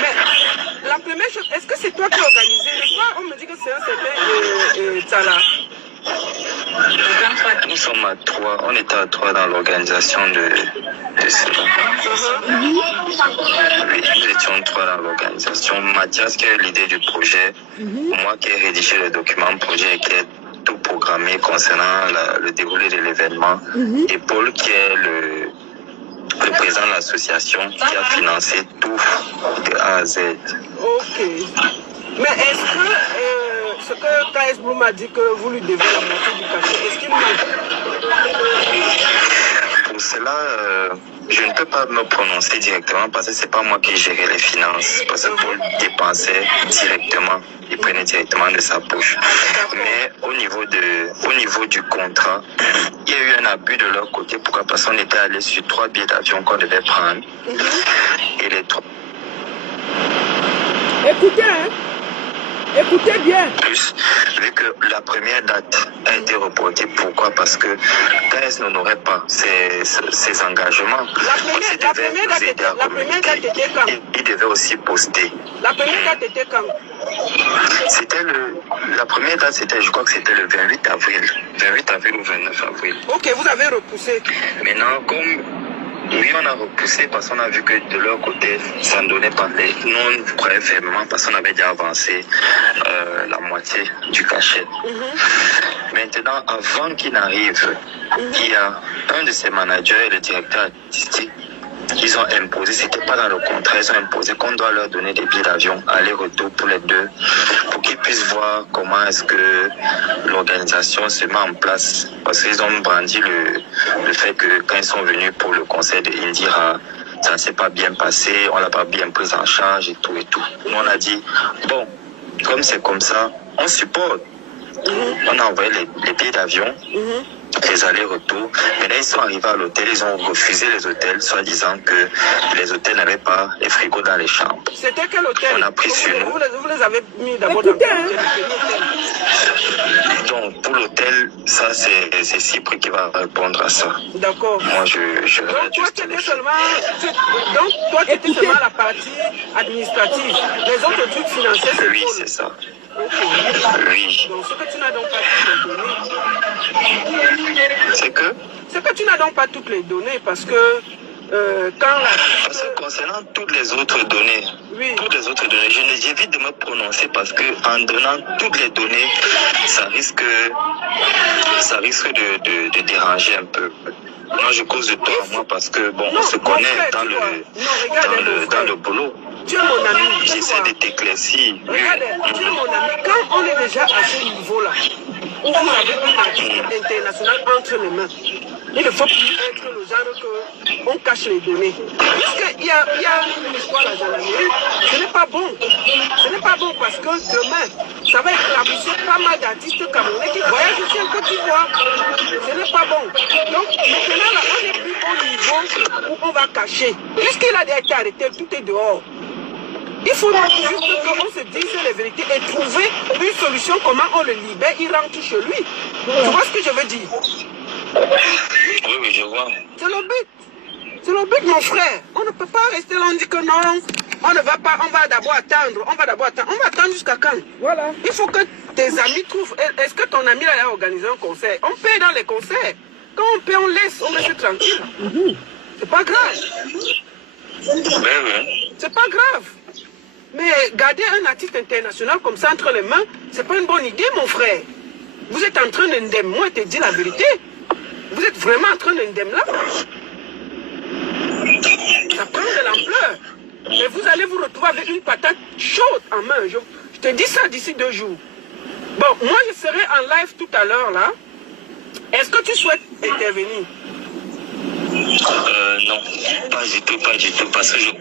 mais la première chose, est-ce que c'est toi qui as organisé? Le soir, on me dit que c'est un certain Tala. Nous sommes à 3, on était à 3 dans l'organisation de cela. Oui, nous étions 3 dans l'organisation. Mathias qui a eu l'idée du projet, moi qui ai rédigé le document projet et qui est tout programmé concernant le déroulé de l'événement, et Paul qui est le président de l'association qui a financé tout de A à Z. Ok. Mais est-ce que ce que KS Bloom a dit que vous lui devez la moitié du cachet, est-ce qu'il manque? Pour cela, je ne peux pas me prononcer directement parce que c'est pas moi qui gérais les finances. Parce que Paul dépensait directement, il prenait directement de sa poche. Mais au niveau du contrat, il y a eu un abus de leur côté. Pourquoi? Parce qu'on était allé sur 3 billets d'avion qu'on devait prendre. Et les 3... Écoutez, hein? Écoutez bien. Plus, vu que la première date a été reportée, pourquoi? Parce que KS n'honorait pas ses engagements. La première date était quand? Il devait aussi poster. La première date était quand? La première date, je crois que c'était le 28 avril. 28 avril ou 29 avril. Ok, vous avez repoussé. Maintenant, oui, on a repoussé parce qu'on a vu que de leur côté, ça ne donnait pas. Nous, on croyait fermement parce qu'on avait déjà avancé la moitié du cachet. Maintenant, avant qu'il n'arrive, il y a un de ses managers et le directeur artistique. Ils ont imposé, c'était pas dans le contrat, ils ont imposé qu'on doit leur donner des billets d'avion aller-retour pour les deux, pour qu'ils puissent voir comment est-ce que l'organisation se met en place. Parce qu'ils ont brandi le fait que quand ils sont venus pour le concert de Indira, ça ne s'est pas bien passé, on l'a pas bien pris en charge et tout. Nous on a dit, bon, comme c'est comme ça, on supporte. On a envoyé les billets d'avion. les allers-retours. Mais là, ils sont arrivés à l'hôtel, ils ont refusé les hôtels, soi-disant que les hôtels n'avaient pas les frigos dans les chambres. C'était quel hôtel? On a pris sur nous. Vous les avez mis d'abord dans Donc, pour l'hôtel, ça, c'est Cypre qui va répondre à ça. D'accord. Moi, je donc, toi, tu étais seulement la partie administrative. Les autres trucs financiers, c'est oui, c'est ça. Okay. Oui. Donc, ce que tu n'as donc pas toutes les données. C'est que? C'est que tu n'as donc pas toutes les données parce que Parce que concernant toutes les autres données, j'évite de me prononcer parce que en donnant toutes les données, ça risque de déranger un peu. Moi, je cause de toi à moi parce que bon, on se connaît dans le boulot. Tu es mon ami. J'essaie de t'éclaircir. Regarde, tu es mon ami. Quand on est déjà à ce niveau-là, où vous avez une activité internationale entre les mains, il ne faut plus être le genre qu'on cache les données. Puisqu'il y a une histoire à la gendarmerie, ce n'est pas bon. Ce n'est pas bon parce que demain, ça va éclabousser pas mal d'artistes camerounais qui voyagent ici en Côte d'Ivoire. Ce n'est pas bon. Donc maintenant, là, on n'est plus au niveau où on va cacher. Puisqu'il a déjà été arrêté, tout est dehors. Il faut juste qu'on se dise les vérités et trouver une solution, comment on le libère, il rentre chez lui. Tu vois ce que je veux dire? Oui, je vois. C'est le but. C'est le but, mon frère. On ne peut pas rester là, on dit que non, on ne va pas, on va d'abord attendre. On va attendre jusqu'à quand? Voilà. Il faut que tes amis trouvent. Est-ce que ton ami là a organisé un concert? On paie dans les concerts. Quand on paie, on laisse tranquille. C'est pas grave. C'est pas grave. Mais garder un artiste international comme ça entre les mains, c'est pas une bonne idée, mon frère. Vous êtes en train d'indemner, moi, je te dis la vérité. Vous êtes vraiment en train d'indemner là. Ça prend de l'ampleur. Mais vous allez vous retrouver avec une patate chaude en main. Je te dis ça d'ici 2 jours. Bon, moi, je serai en live tout à l'heure là. Est-ce que tu souhaites intervenir? Non, pas du tout, parce que je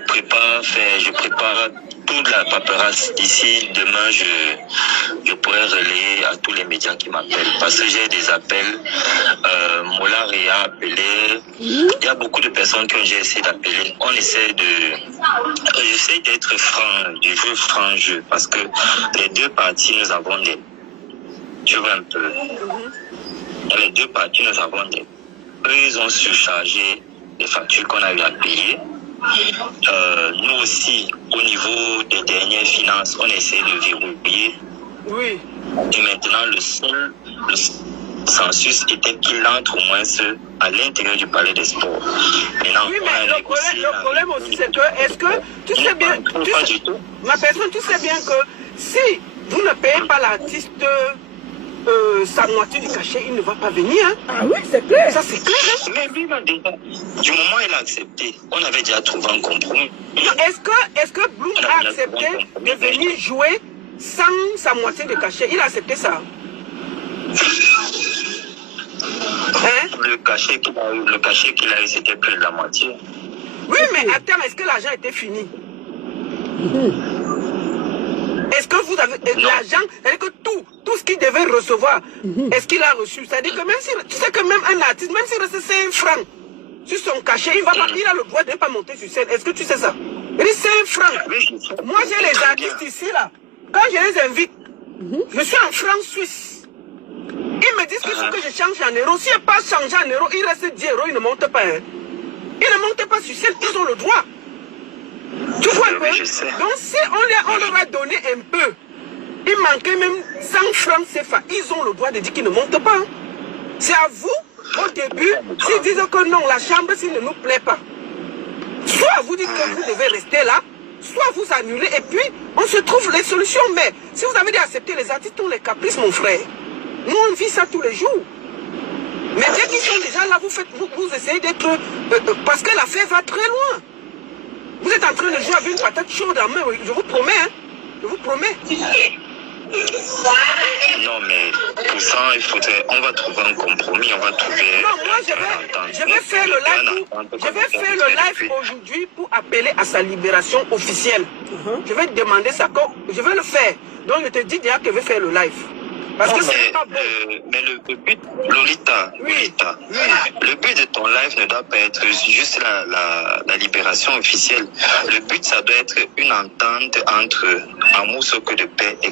prépare toute la paperasse d'ici. Demain, je pourrais relayer à tous les médias qui m'appellent, parce que j'ai des appels. Mollard a appelé. Il y a beaucoup de personnes que j'ai essayé d'appeler. J'essaie d'être franc, du jeu franc jeu, parce que les deux parties, nous avons des... Tu vois un peu. Dans les deux parties, nous avons des... Eux, ils ont surchargé les factures qu'on a eu à payer. Nous aussi, au niveau des dernières finances, on essaie de verrouiller. Oui. Et maintenant, le seul consensus était qu'il entre au moins à l'intérieur du palais des sports. Maintenant, oui, mais le problème aussi, c'est que, est-ce que tu sais bien... Ma personne, tu sais bien que si vous ne payez pas l'artiste... sa moitié du cachet, il ne va pas venir. Hein. Ah oui, c'est clair. Ça, c'est clair. Hein. Mais lui, déjà, du moment où il a accepté, on avait déjà trouvé un compromis. Est-ce que Bloom a accepté de venir jouer sans sa moitié de cachet? Il a accepté ça. Hein? Le cachet qu'il a eu, c'était plus de la moitié. Oui, mais attends, est-ce que l'argent était fini? Est-ce que vous avez l'argent, c'est-à-dire que tout ce qu'il devait recevoir, est-ce qu'il a reçu? C'est-à-dire que même si, tu sais que même un artiste, même s'il reste 5 francs sur son cachet, il a le droit de ne pas monter sur scène. Est-ce que tu sais ça? Il dit 5 francs. Moi, j'ai les artistes ici, là. Quand je les invite, je suis en francs suisses. Ils me disent qu'il faut que je change en euros. Si je n'ai pas changé en euros, il reste 10 euros, ils ne montent pas. Hein. Ils ne montent pas sur scène, ils ont le droit. Tu vois un peu? Donc si on leur a donné un peu, il manquait même 100 francs CFA, ils ont le droit de dire qu'ils ne montent pas. Hein. C'est à vous, au début, s'ils disent que non, la chambre, s'il ne nous plaît pas, soit vous dites que vous devez rester là, soit vous annulez, et puis on se trouve les solutions. Mais si vous avez dit accepter les artistes, ont les caprices, mon frère. Nous, on vit ça tous les jours. Mais dès qu'ils sont déjà là, vous essayez d'être... parce que l'affaire va très loin. Vous êtes en train de jouer avec une patate chaude en main, je vous promets, hein. Je vous promets. Non, mais pour ça, on va trouver un compromis, on va trouver... Non, moi, je vais faire le live aujourd'hui pour appeler à sa libération officielle. Je vais demander ça, je vais le faire. Donc, je te dis déjà que je vais faire le live. Parce Non, que c'est pas bon. mais le but, Lolita, le but de ton live ne doit pas être juste la libération officielle. Le but, ça doit être une entente entre Amour Soko de paix et...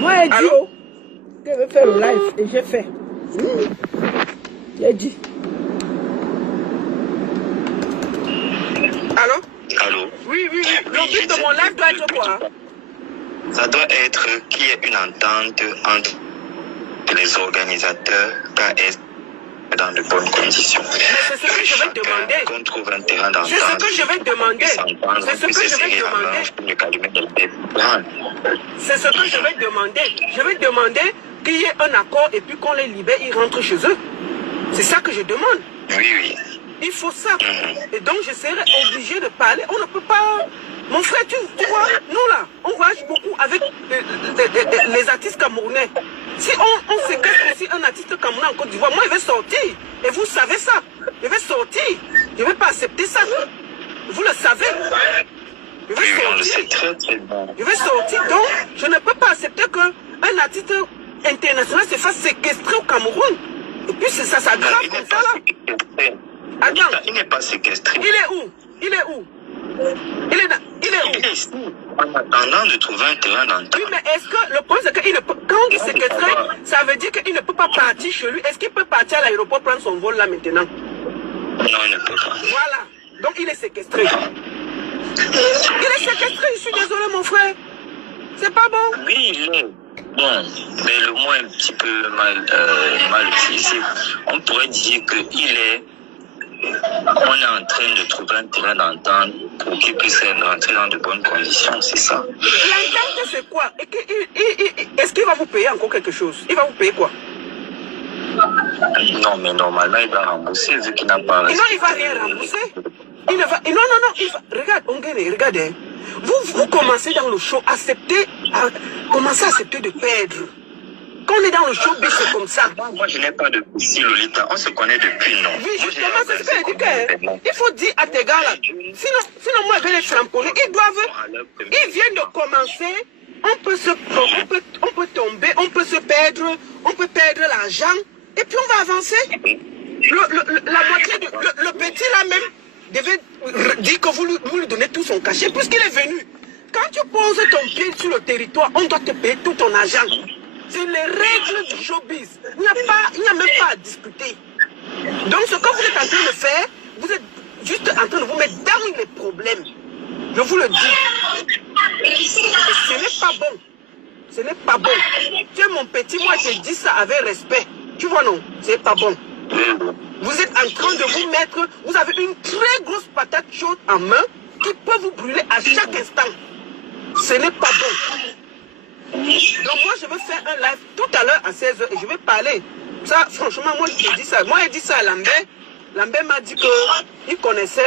Moi, j'ai dit que je vais faire le live et j'ai fait. J'ai dit. Allô? Allô? Oui. Le but de mon live doit être quoi? Ça doit être qu'il y ait une entente entre les organisateurs KS dans de bonnes conditions. Mais c'est ce que je vais demander. Qu'on trouve un terrain d'entente. C'est ce que je vais demander. C'est ce que je vais demander. C'est ce que je vais demander. Je vais demander qu'il y ait un accord et puis qu'on les libère, ils rentrent chez eux. C'est ça que je demande. Oui. Il faut ça. Et donc je serai obligé de parler. On ne peut pas... Mon frère, tu vois, nous là, on voyage beaucoup avec les artistes camerounais. Si on séquestre aussi un artiste camerounais en Côte d'Ivoire, moi, il va sortir. Et vous savez ça. Il va sortir. Je ne vais pas accepter ça. Vous le savez. Je vais sortir. On le sait très bien. Je vais sortir. Donc, je ne peux pas accepter qu'un artiste international se fasse séquestrer au Cameroun. Et puis, ça s'aggrave comme ça là. Attends. Il n'est pas séquestré. Il est où? Il est où? Il est où? Ici, en attendant de trouver un terrain d'entente. Oui, mais est-ce que le problème, c'est qu'il ne peut, quand il est séquestré, ça veut dire qu'il ne peut pas partir chez lui. Est-ce qu'il peut partir à l'aéroport prendre son vol là maintenant? Non, il ne peut pas. Voilà. Donc il est séquestré. Il est séquestré, je suis désolé mon frère. C'est pas bon. Oui, il est. Bon, mais le mot est un petit peu mal utilisé. On pourrait dire qu'il est... On est en train de trouver un terrain d'entente pour qu'il puisse rentrer dans de bonnes conditions, c'est ça. L'entente, c'est quoi? Est-ce qu'il va vous payer encore quelque chose? Il va vous payer quoi? Non, mais normalement, il va rembourser vu qu'il n'a pas... Non, il ne va rien rembourser. Il ne va... Non. Regarde, Ongene, regardez. Vous commencez dans le show, commencez à accepter de perdre. Quand on est dans le showbiz, c'est comme ça. Moi, je n'ai pas de soucis, Lolita. On se connaît depuis, non? Oui, justement, c'est ce que je dis. Il faut dire à tes gars là. Sinon moi, je vais les trampoler. Ils viennent de commencer. On peut tomber, on peut se perdre, on peut perdre l'argent. Et puis, on va avancer. La moitié le petit là même devait dire que vous lui donnez tout son cachet, puisqu'il est venu. Quand tu poses ton pied sur le territoire, on doit te payer tout ton argent. C'est les règles du showbiz. Il n'y a même pas à discuter. Donc ce que vous êtes en train de faire, vous êtes juste en train de vous mettre dans les problèmes. Je vous le dis. Et ce n'est pas bon. Ce n'est pas bon. Tu es mon petit, moi je dis ça avec respect. Tu vois non? C'est pas bon. Vous êtes en train de vous mettre, vous avez une très grosse patate chaude en main qui peut vous brûler à chaque instant. Ce n'est pas bon. Donc moi je vais faire un live tout à l'heure à 16h et je vais parler. Ça franchement moi je dis ça. Moi j'ai dit ça à Lambert. Lambert m'a dit qu'il connaissait.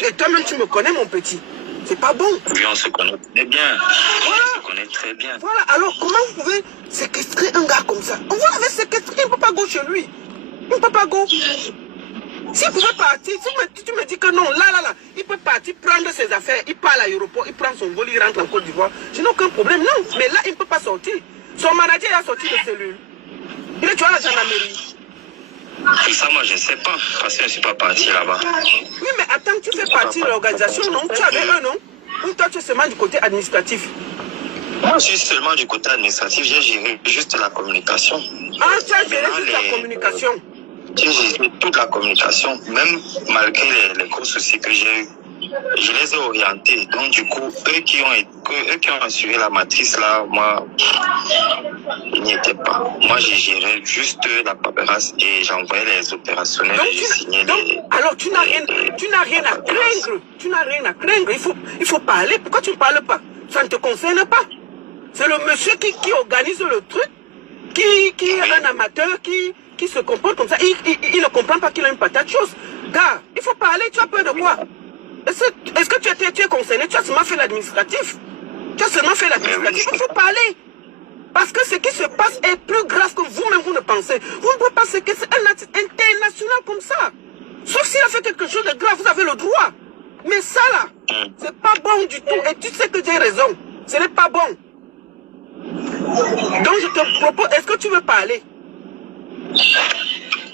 Et toi-même tu me connais mon petit. C'est pas bon. Oui, on se connaît très bien. Voilà. On se connaît très bien. Voilà, alors comment vous pouvez séquestrer un gars comme ça? On vous l'avez séquestré, il ne peut pas go chez lui. Il ne peut pas go. S'il pouvait partir, si tu me dis que non, là, il peut partir, prendre ses affaires, il part à l'aéroport, il prend son vol, il rentre en Côte d'Ivoire. Je n'ai aucun problème, non. Mais là, il ne peut pas sortir. Son manager a sorti de cellule. Il est toujours à la gendarmerie. Et ça, moi, je ne sais pas, parce que je ne suis pas parti là-bas. Oui, mais attends, tu fais partie de l'organisation, non? Tu avais eux, non? Ou toi, tu es seulement du côté administratif? Moi, je suis seulement du côté administratif, j'ai géré juste la communication. Ah, tu as géré juste la communication? J'ai géré toute la communication, même malgré les gros soucis que j'ai eu. Je les ai orientés. Donc, du coup, eux qui ont assuré la matrice, là, moi, ils n'y étaient pas. Moi, j'ai géré juste la paperasse et j'envoyais les opérationnels et j'ai signé les... Alors, tu n'as rien à craindre. Tu n'as rien à craindre. Il faut parler. Pourquoi tu ne parles pas? Ça ne te concerne pas. C'est le monsieur qui organise le truc, qui est un amateur, qui se comporte comme ça. Il ne comprend pas qu'il a une patate chose. Gars, il faut parler. Tu as peur de quoi? Est-ce que tu es concerné? Tu as seulement fait l'administratif. Il faut parler. Parce que ce qui se passe est plus grave que vous-même vous ne pensez. Vous ne pouvez pas séquestrer un artiste international comme ça. Sauf s'il a fait quelque chose de grave, vous avez le droit. Mais ça là, c'est pas bon du tout. Et tu sais que j'ai raison. Ce n'est pas bon. Donc je te propose, est-ce que tu veux parler?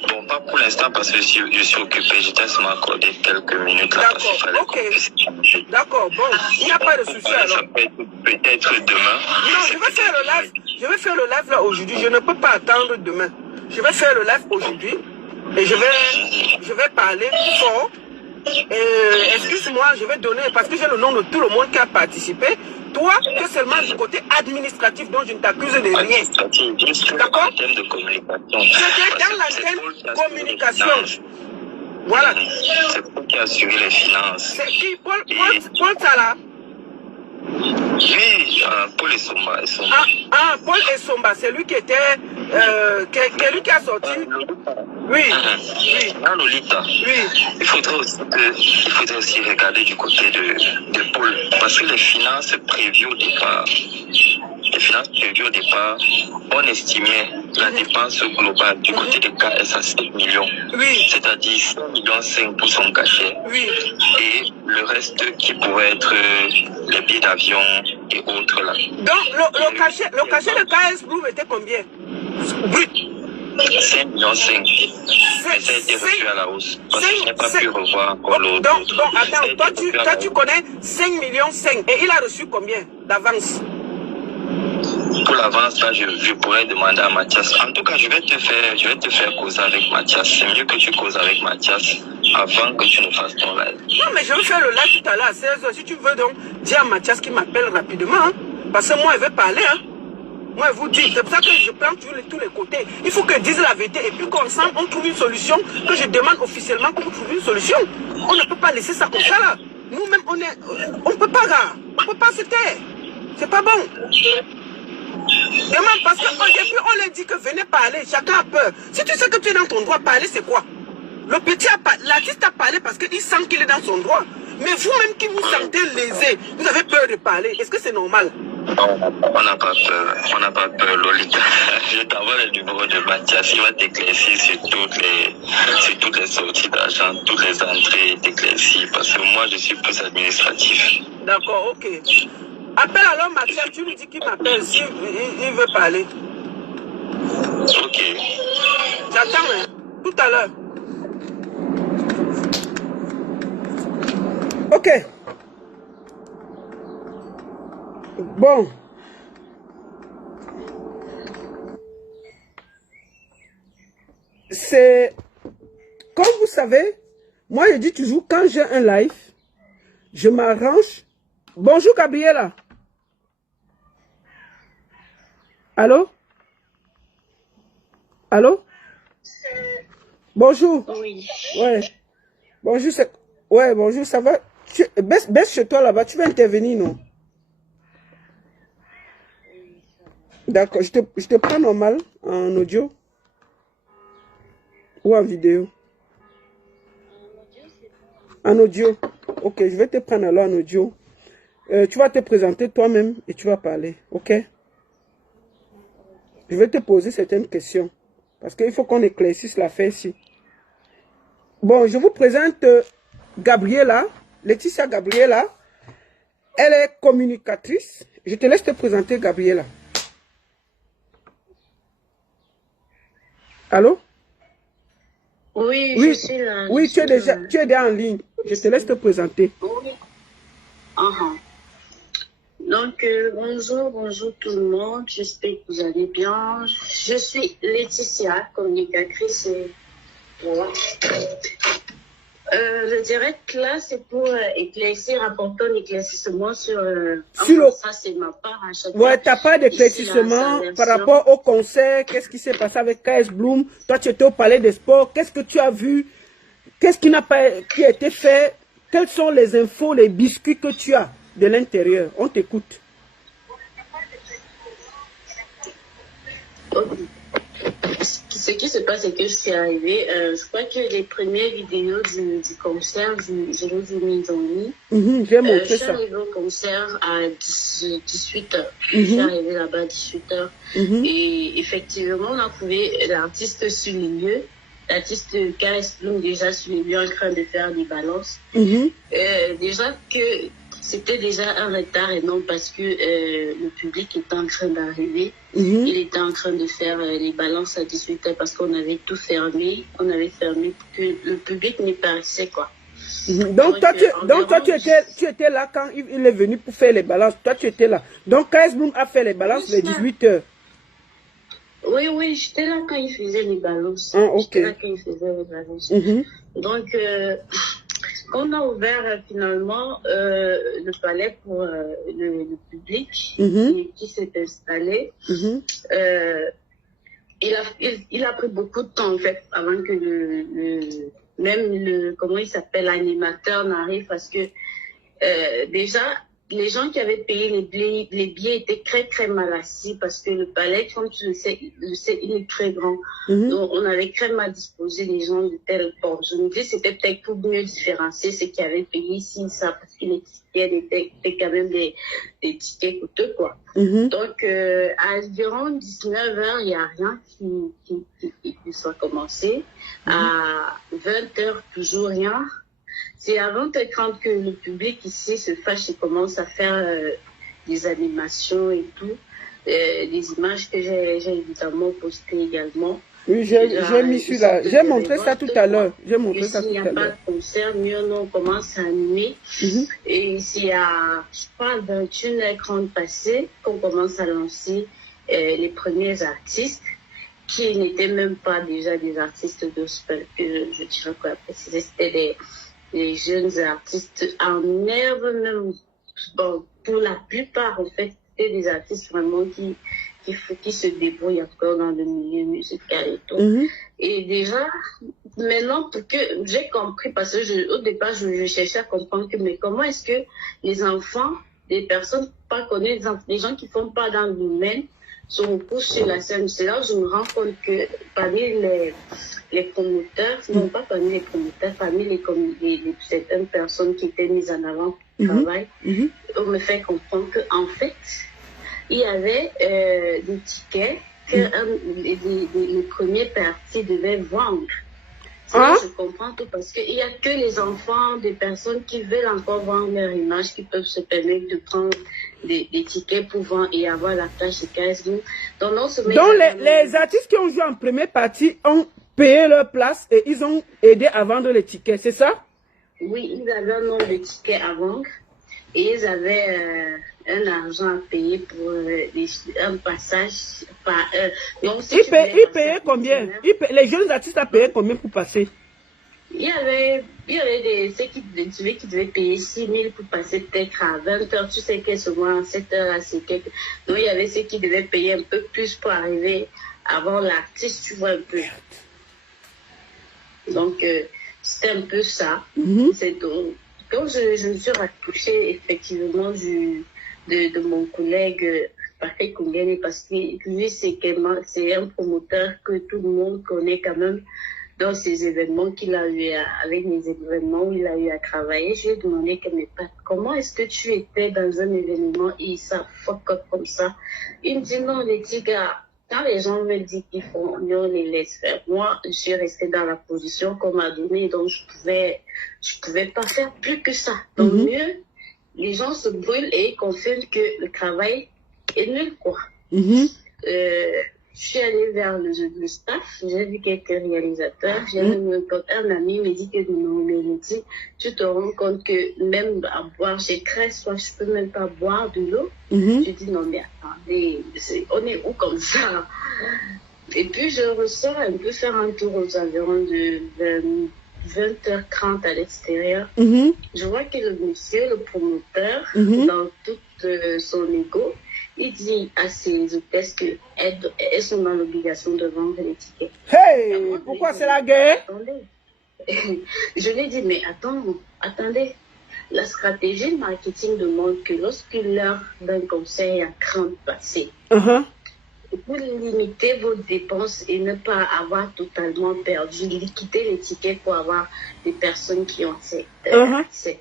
Bon, pas pour l'instant parce que je suis occupé. Je t'ai seulement accordé quelques minutes là parce qu'il fallait qu'on puisse changer. D'accord, bon, il n'y a pas de souci alors. Ça peut être peut-être demain. Non, je vais faire le live. Je vais faire le live là aujourd'hui. Je ne peux pas attendre demain. Je vais faire le live aujourd'hui et je vais parler fort. Excuse-moi, je vais donner, parce que j'ai le nom de tout le monde qui a participé. Toi, tu es seulement du côté administratif, donc je ne t'accuse de rien. D'accord? C'était dans l'antenne communication. Voilà. C'est Paul qui a assuré les finances. C'est qui? Paul Tala? Oui, Paul Essomba. Paul Essomba, c'est lui qui était... lui qui a sorti... Oui. Lolita. Oui. Il faudrait aussi regarder du côté de Paul. Parce que les finances prévues au départ, on estimait la dépense globale du côté des KS à 7 millions. Oui. C'est-à-dire 5,5 millions pour son cachet. Oui. Et le reste qui pourrait être les billets d'avion et autres là. Donc le cachet de KS Bloom était combien? Brut. 5,5 millions. Mais ça a été reçu à la hausse. Parce que je n'ai pas pu revoir encore l'autre. Donc attends, toi tu connais 5 millions 5 et il a reçu combien d'avance? Pour l'avance, là, je pourrais demander à Mathias. En tout cas, je vais te faire causer avec Mathias. C'est mieux que tu causes avec Mathias avant que tu ne fasses ton live. Non, mais je vais faire le live tout à l'heure à 16h. Si tu veux donc, dis à Mathias qu'il m'appelle rapidement. Hein, parce que moi, il veut parler. Hein. Moi, je vous dis, c'est pour ça que je prends tous les côtés. Il faut que dise la vérité. Et puis qu'ensemble, on trouve une solution. Que je demande officiellement qu'on trouve une solution. On ne peut pas laisser ça comme ça là. Nous-mêmes, on ne peut pas, gars. On ne peut pas se taire. C'est pas bon. Demain, parce qu'au début, on leur dit que venez parler, chacun a peur. Si tu sais que tu es dans ton droit, parler, c'est quoi? Le petit l'artiste a parlé parce qu'il sent qu'il est dans son droit. Mais vous-même qui vous sentez lésé, vous avez peur de parler. Est-ce que c'est normal? On n'a pas peur. On n'a pas peur, Lolita. Je t'envoie le numéro de Mathias. Il va t'éclaircir sur toutes les sorties d'argent, toutes les entrées, t'éclaircir. Parce que moi, je suis plus administratif. D'accord, ok. Appelle alors Mathias, tu lui dis qu'il m'appelle s'il veut parler. Ok. J'attends, hein, tout à l'heure. Ok. Bon. C'est... Comme vous savez, moi je dis toujours, quand j'ai un live, je m'arrange. Bonjour Gabriela. Allô? Allô? Bonjour. Oui. Ouais. Bonjour, ouais, bonjour, ça va? Baisse chez toi là-bas, tu vas intervenir, non? D'accord, je te prends normal en audio ou en vidéo? En audio. Ok, je vais te prendre alors en audio. Tu vas te présenter toi-même et tu vas parler, ok? Je vais te poser certaines questions. Parce qu'il faut qu'on éclaircisse l'affaire ici. Bon, je vous présente Gabriela, Laetitia Gabriela. Elle est communicatrice. Je te laisse te présenter, Gabriela. Allô? Oui, je suis là. Oui, tu es déjà en ligne. Je te laisse te présenter. Oui. Donc, bonjour tout le monde. J'espère que vous allez bien. Je suis Laetitia, communicatrice. Voilà. Le direct là, c'est pour apporter un éclaircissement sur ça, c'est ma part à chaque ouais, t'as pas d'éclaircissement par rapport au concert. Qu'est-ce qui s'est passé avec KS Bloom? Toi, tu étais au Palais des Sports. Qu'est-ce que tu as vu? Qu'est-ce qui n'a pas été fait? Quelles sont les infos, les biscuits que tu as de l'intérieur? On t'écoute. Ce qui se passe, c'est que je suis arrivée. Je crois que les premières vidéos du concert, je les ai mises en ligne. J'ai montré ça. Je suis ça. arrivée au concert à 18h. Je suis arrivée là-bas à 18h. Et effectivement, on a trouvé l'artiste sur les lieux. L'artiste KS Bloom déjà sur les lieux en train de faire des balances. Déjà que c'était déjà un retard et non parce que le public était en train d'arriver. Il était en train de faire les balances à 18h parce qu'on avait tout fermé. On avait fermé pour que le public n'y paraissait, quoi. Donc, toi, tu étais là quand il est venu pour faire les balances. Toi, tu étais là. Donc, K.S. Bloom a fait les balances les 18h. Oui, j'étais là quand il faisait les balances. Ok. J'étais là quand il faisait les balances. Donc, on a ouvert finalement le palais pour le public qui s'est installé. Il a pris beaucoup de temps en fait avant que comment il s'appelle, l'animateur n'arrive parce que déjà les gens qui avaient payé les billets étaient très très mal assis parce que le palais, comme tu le sais, il est très grand. Donc on avait très mal disposé les gens de telle porte. Je me dis c'était peut-être pour mieux différencier ceux qui avaient payé ici, ça, parce que les tickets étaient quand même des tickets coûteux, quoi. Donc à environ 19h, il n'y a rien qui soit commencé. À 20h, toujours rien. C'est à 20h30 que le public ici se fâche et commence à faire des animations et tout. Des images que j'ai évidemment postées également. Oui, j'ai mis celui-là. J'ai montré ça tout à l'heure. J'ai montré ça tout à l'heure. S'il n'y a pas de concert, mieux on commence à animer. Et c'est à, je crois, 21h30 passé qu'on commence à lancer les premiers artistes qui n'étaient même pas déjà des artistes gospel, que je dirais quoi préciser, c'était les jeunes artistes en herbe même. Bon, pour la plupart, en fait, c'était des artistes vraiment qui se débrouillent encore dans le milieu musical et tout. Et déjà, maintenant, pour que j'ai compris, parce que au départ, je cherchais à comprendre que, mais comment est-ce que les enfants, des personnes pas connues, les gens qui font pas dans le domaine, se repoussent sur la scène. C'est là où je me rends compte que parmi les promoteurs, non pas parmi les promoteurs, parmi les certaines personnes qui étaient mises en avant pour le travail, on me fait comprendre qu'en fait, il y avait des tickets que les premiers partis devaient vendre. Je comprends tout parce qu'il n'y a que les enfants des personnes qui veulent encore vendre leur image qui peuvent se permettre de prendre des tickets pour vendre et avoir la plage de 15 jours. Donc les artistes qui ont joué en première partie ont payé leur place et ils ont aidé à vendre les tickets, c'est ça? Oui, ils avaient un nombre de tickets à vendre et ils avaient un argent à payer pour un passage par heure. Donc, si ils payaient combien? Les jeunes artistes ont payé combien pour passer? Il y avait ceux qui devaient payer 6 000 pour passer peut-être à 20h. Tu sais que souvent à 7h, c'est quelque. Donc, il y avait ceux qui devaient payer un peu plus pour arriver avant l'artiste, tu vois un peu. Donc, c'était un peu ça. C'est tout. Quand je me suis rapprochée effectivement de mon collègue Patrick Kungeni, parce que lui, c'est un promoteur que tout le monde connaît quand même dans ces événements qu'il a eu, avec les événements où il a eu à travailler. Je lui ai demandé comment est-ce que tu étais dans un événement et ça fuck up comme ça. Il me dit non, les petits gars, quand les gens me disent qu'ils font, on les laisse faire. Moi, je suis restée dans la position qu'on m'a donnée, donc je pouvais pas faire plus que ça. Donc mieux, les gens se brûlent et confirment que le travail est nul, quoi. Je suis allée vers le staff, j'ai vu quelques réalisateurs, un ami me dit que non, mais il me dit, tu te rends compte que même à boire, j'ai très soif, je peux même pas boire de l'eau. Je dis non, mais attendez, on est où comme ça? Et puis je ressors un peu faire un tour aux environs de 20h30 à l'extérieur. Je vois que le monsieur, le promoteur, dans tout son ego, il dit à ses hôtesses qu'elles sont dans l'obligation de vendre les tickets. Hey, pourquoi c'est la guerre? Attendez. Je lui ai dit, mais attendez. La stratégie de marketing demande que lorsque l'heure d'un conseil à crainte passée, pour limiter vos dépenses et ne pas avoir totalement perdu, liquider les tickets pour avoir des personnes qui ont accès.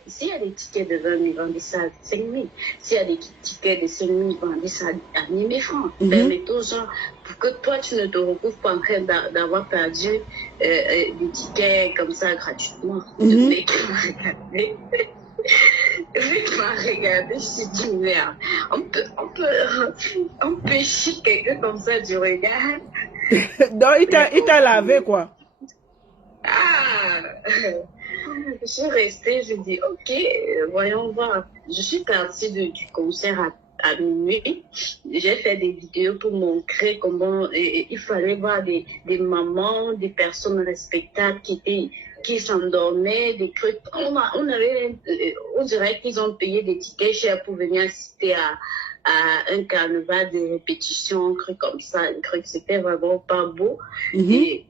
S'il y a des tickets de 20 000, vendez ça à 5 000. S'il y a des tickets de 5 000, vendez ça à 1 000 francs. Permettez aux gens, pour que toi, tu ne te retrouves pas en train d'avoir perdu des tickets comme ça gratuitement. Vite m'a regardé, je me suis dit, merde, on peut chier quelqu'un comme ça du regard. Donc, il t'a lavé, quoi. Ah, je suis restée, je dis, ok, voyons voir. Je suis partie du concert à minuit. J'ai fait des vidéos pour montrer comment il fallait voir des mamans, des personnes respectables qui s'endormaient, des trucs. On dirait qu'ils ont payé des tickets chers pour venir assister à un carnaval de répétition, un truc comme ça, un truc, c'était vraiment pas beau. Et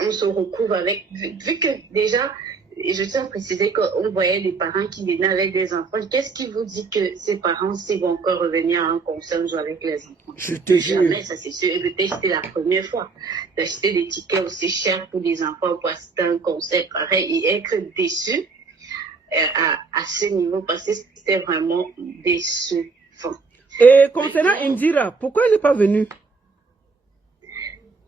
on se retrouve avec, vu que déjà, et je tiens à préciser qu'on voyait des parents qui venaient avec des enfants. Qu'est-ce qui vous dit que ces parents, s'ils vont encore revenir à un concert jouer avec les enfants? Je te jure. Jamais, ça c'est sûr. Et peut-être c'était la première fois d'acheter des tickets aussi chers pour des enfants pour assister à un concert pareil et être déçu à ce niveau parce que c'était vraiment décevant. Et concernant Indira, pourquoi elle n'est pas venue?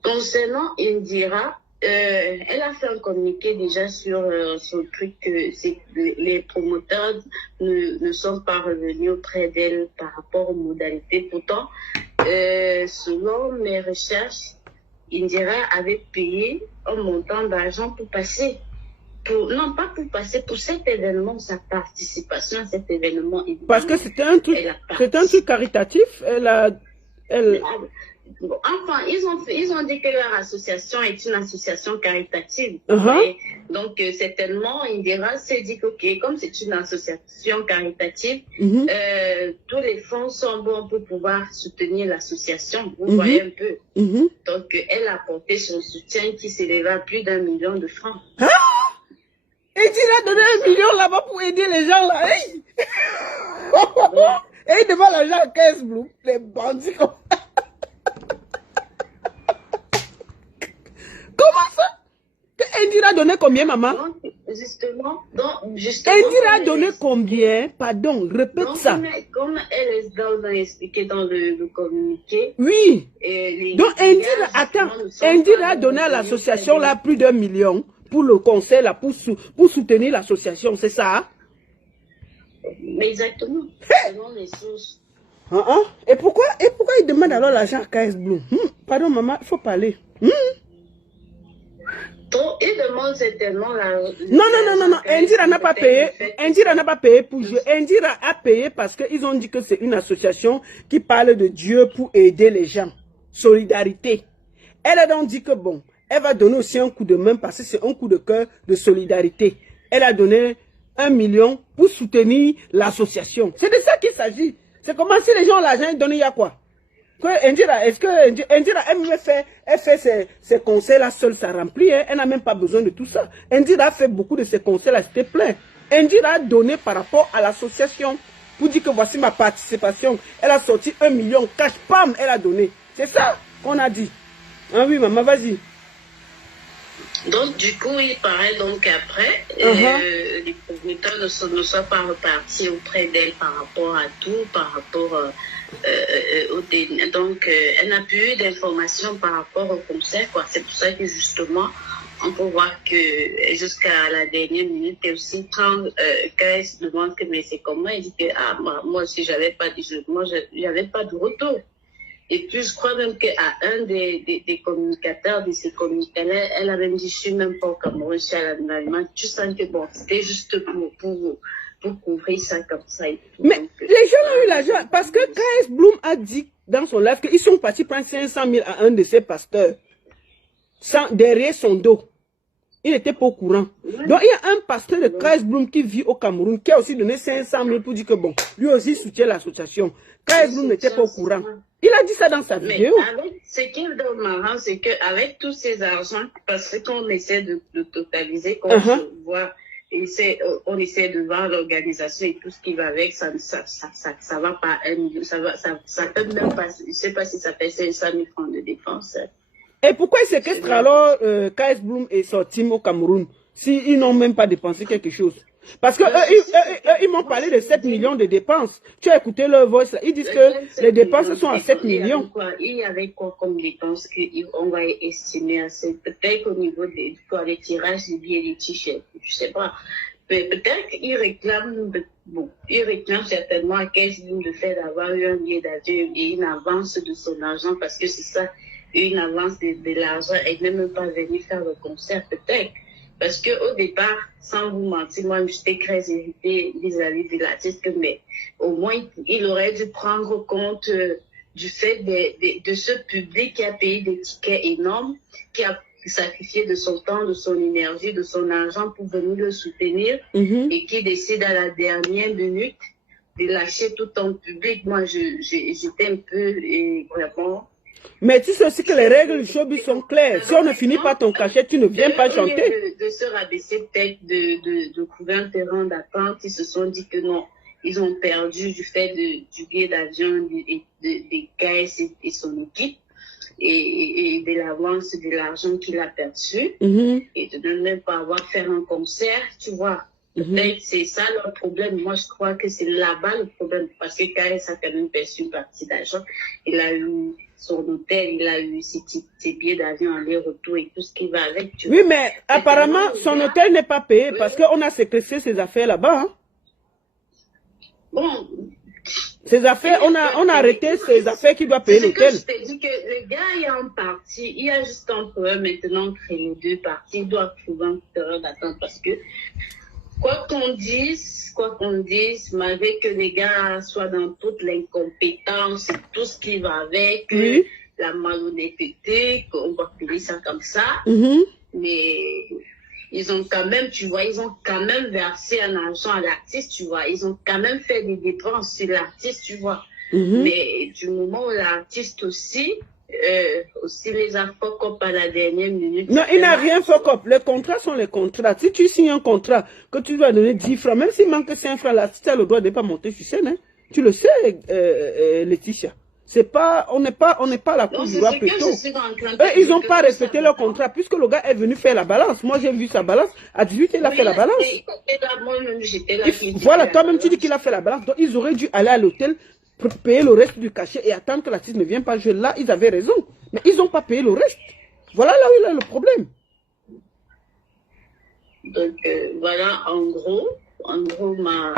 Concernant Indira, elle a fait un communiqué déjà sur son truc que les promoteurs ne sont pas revenus auprès d'elle par rapport aux modalités. Pourtant, selon mes recherches, Indira avait payé un montant d'argent pour passer. Non, pas pour passer, pour cet événement, sa participation à cet événement. Parce que c'était un truc caritatif. Enfin, ils ont dit que leur association est une association caritative. Donc, certainement, Indira s'est dit que, ok, comme c'est une association caritative, tous les fonds sont bons pour pouvoir soutenir l'association. Vous voyez un peu. Donc, elle a apporté son soutien qui s'élève à plus d'1 million de francs. Indira a donné 1 million là-bas pour aider les gens là. Hey! Et il demande l'argent à 15 Bloom, les bandits comme ça. Comment ça? Indira a donné combien, maman? Justement, Indira a donné combien? Pardon, répète ça. Comme elle a expliqué dans le communiqué. Oui. Donc Indira a donné à l'association là plus d'1 million pour le concert là, pour soutenir l'association, c'est ça? Exactement. Selon les sources. Et pourquoi il demande alors l'argent à KS Bloom? Pardon, maman, il faut parler. Donc, il demande certainement la... Non. Indira n'a pas payé. Indira n'a pas payé pour jouer. Indira a payé parce qu'ils ont dit que c'est une association qui parle de Dieu pour aider les gens. Solidarité. Elle a donc dit que bon, elle va donner aussi un coup de main parce que c'est un coup de cœur de solidarité. Elle a donné 1 million pour soutenir l'association. C'est de ça qu'il s'agit. C'est comment si les gens ont l'argent, ils donnent, il y a quoi? Est-ce que Indira elle fait ses concerts-là seule, ça remplit, hein? Elle n'a même pas besoin de tout ça. Indira a fait beaucoup de ses concerts-là, c'était plein. Indira a donné par rapport à l'association pour dire que voici ma participation. Elle a sorti 1 million cash, pam, elle a donné. C'est ça qu'on a dit. Ah oui, maman, vas-y. Donc, du coup, il paraît donc qu'après, les promoteurs ne sont pas repartis auprès d'elle par rapport à tout, par rapport donc, elle n'a plus eu d'informations par rapport au concert, quoi. C'est pour ça que, justement, on peut voir que jusqu'à la dernière minute, et aussi quand elle se demande que, mais c'est comment, elle dit que, moi aussi, j'avais pas de retour. Et puis, je crois même qu'à un des communicateurs de ces communicateurs, elle a même dit, je suis même pas au Cameroun, je suis à l'Allemagne. Tu sens que bon, c'était juste pour couvrir ça comme ça. Et tout. Mais donc, les gens ont eu l'argent parce que KS Bloom a dit dans son live qu'ils sont partis prendre 500 000 à un de ses pasteurs derrière son dos. Il n'était pas au courant. Donc, il y a un pasteur de KS Bloom qui vit au Cameroun qui a aussi donné 500 000 pour dire que bon, lui aussi soutient l'association. KS Bloom n'était pas au courant. Il a dit ça dans sa vidéo. Ce qui est marrant, c'est qu'avec tous ces argents, parce qu'on essaie de totaliser, qu'on se voit, on essaie de voir l'organisation et tout ce qui va avec, ça va pas 1 million, ça peut même pas, je sais pas si ça fait 500 000 francs de défense. Et pourquoi ils séquestrent alors KS Bloom et Sortim au Cameroun s'ils n'ont même pas dépensé quelque chose? Parce que ils m'ont parlé de 7 millions de dépenses. Tu as écouté leur voix, ils disent que les dépenses sont à 7 millions. Il y avait quoi comme dépenses qu'on va estimer à peut-être au niveau des tirages des billets des t-shirts, je sais pas. Peut-être qu'ils réclament bon, il réclame certainement à 15 000 le fait d'avoir eu un billet d'avion et une avance de son argent, parce que c'est ça, une avance de l'argent. Elle n'est même pas venue faire le concert, peut-être. Parce qu'au départ, sans vous mentir, moi, j'étais très irritée vis-à-vis de l'artiste, mais au moins, il aurait dû prendre compte du fait de ce public qui a payé des tickets énormes, qui a sacrifié de son temps, de son énergie, de son argent pour venir le soutenir, et qui décide à la dernière minute de lâcher tout en public. Moi, j'étais un peu vraiment... Mais tu sais aussi que les règles du showbiz sont claires. Si on ne finit pas ton cachet, tu ne viens pas chanter. De se rabaisser, peut-être de trouver un terrain d'attente, ils se sont dit que non, ils ont perdu du fait du billet d'avion des caisses et son équipe, et de l'avance de l'argent qu'il a perçu, et de ne même pas avoir fait un concert, tu vois. Peut-être c'est ça leur problème. Moi, je crois que c'est là-bas le problème, parce que KS a quand même perçu une partie d'argent. Il a eu son hôtel, il a eu ses billets d'avion aller-retour et tout ce qui va avec. Tu oui, vois. mais apparemment, son hôtel n'est pas payé parce qu'on a séquestré ses affaires là-bas. Hein. Bon. Ses affaires, on a arrêté ses affaires qui doivent payer l'hôtel. Je t'ai dit que le gars est en partie, il y a juste un problème maintenant entre les deux parties. Il doit trouver un terrain d'attente parce que quoi qu'on dise, malgré que les gars soient dans toute l'incompétence, tout ce qui va avec, la malhonnêteté, on va appeler ça comme ça, mais ils ont quand même, tu vois, ils ont quand même versé un argent à l'artiste, tu vois, ils ont quand même fait des dépenses sur l'artiste, tu vois, mais du moment où l'artiste aussi les a fuck up à la dernière minute. Non, il n'a rien fuck up. Les contrats sont les contrats. Si tu signes un contrat que tu dois donner 10 francs, même s'il manque 5 francs, l'artiste a le droit de ne pas monter sur scène. Hein. Tu le sais, Laetitia. C'est pas, on n'est pas à la cour du roi plutôt. Ils n'ont pas respecté leur contrat puisque le gars est venu faire la balance. Moi, j'ai vu sa balance. À 18, il a fait la balance. Voilà, toi-même, tu dis qu'il a fait la balance. Donc, ils auraient dû aller à l'hôtel pour payer le reste du cachet et attendre que l'artiste ne vienne pas jouer. Là, ils avaient raison. Mais ils n'ont pas payé le reste. Voilà là où il y a le problème. Donc, voilà, en gros ma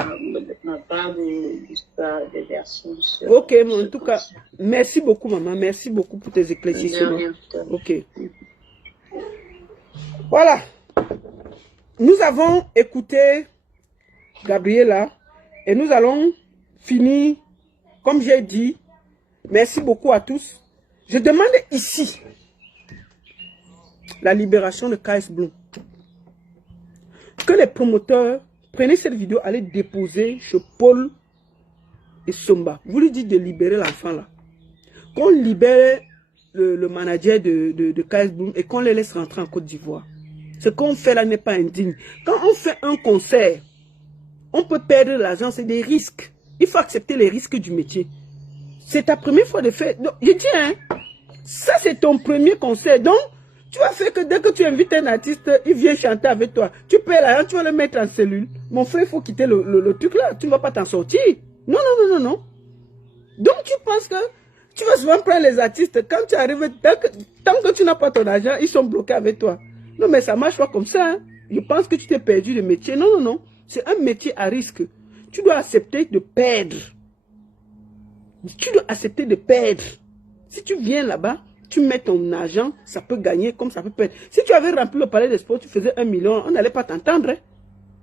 part de version. Ok, en tout cas, merci beaucoup, maman. Merci beaucoup pour tes éclaircissements. Ok. Voilà. Nous avons écouté Gabriela et nous allons finir. Comme j'ai dit, merci beaucoup à tous. Je demande ici la libération de KS Bloom. Que les promoteurs prennent cette vidéo, allez déposer chez Paul et Somba. Vous lui dites de libérer l'enfant là. Qu'on libère le manager de KS Bloom et qu'on les laisse rentrer en Côte d'Ivoire. Ce qu'on fait là n'est pas indigne. Quand on fait un concert, on peut perdre l'argent, c'est des risques. Il faut accepter les risques du métier. C'est ta première fois de faire. Donc, je dis, hein, ça c'est ton premier concert. Donc, tu vas faire que dès que tu invites un artiste, il vient chanter avec toi. Tu payes l'argent, tu vas le mettre en cellule. Mon frère, il faut quitter le truc là. Tu ne vas pas t'en sortir. Non, non, non, non, non. Donc, tu penses que tu vas souvent prendre les artistes. Quand tu arrives, tant que tu n'as pas ton argent, ils sont bloqués avec toi. Non, mais ça ne marche pas comme ça. Hein. Je pense que tu t'es perdu de métier. Non, non, non. C'est un métier à risque. Tu dois accepter de perdre. Tu dois accepter de perdre. Si tu viens là-bas, tu mets ton argent, ça peut gagner comme ça peut perdre. Si tu avais rempli le palais des sports, tu faisais 1 million, on n'allait pas t'entendre. Hein.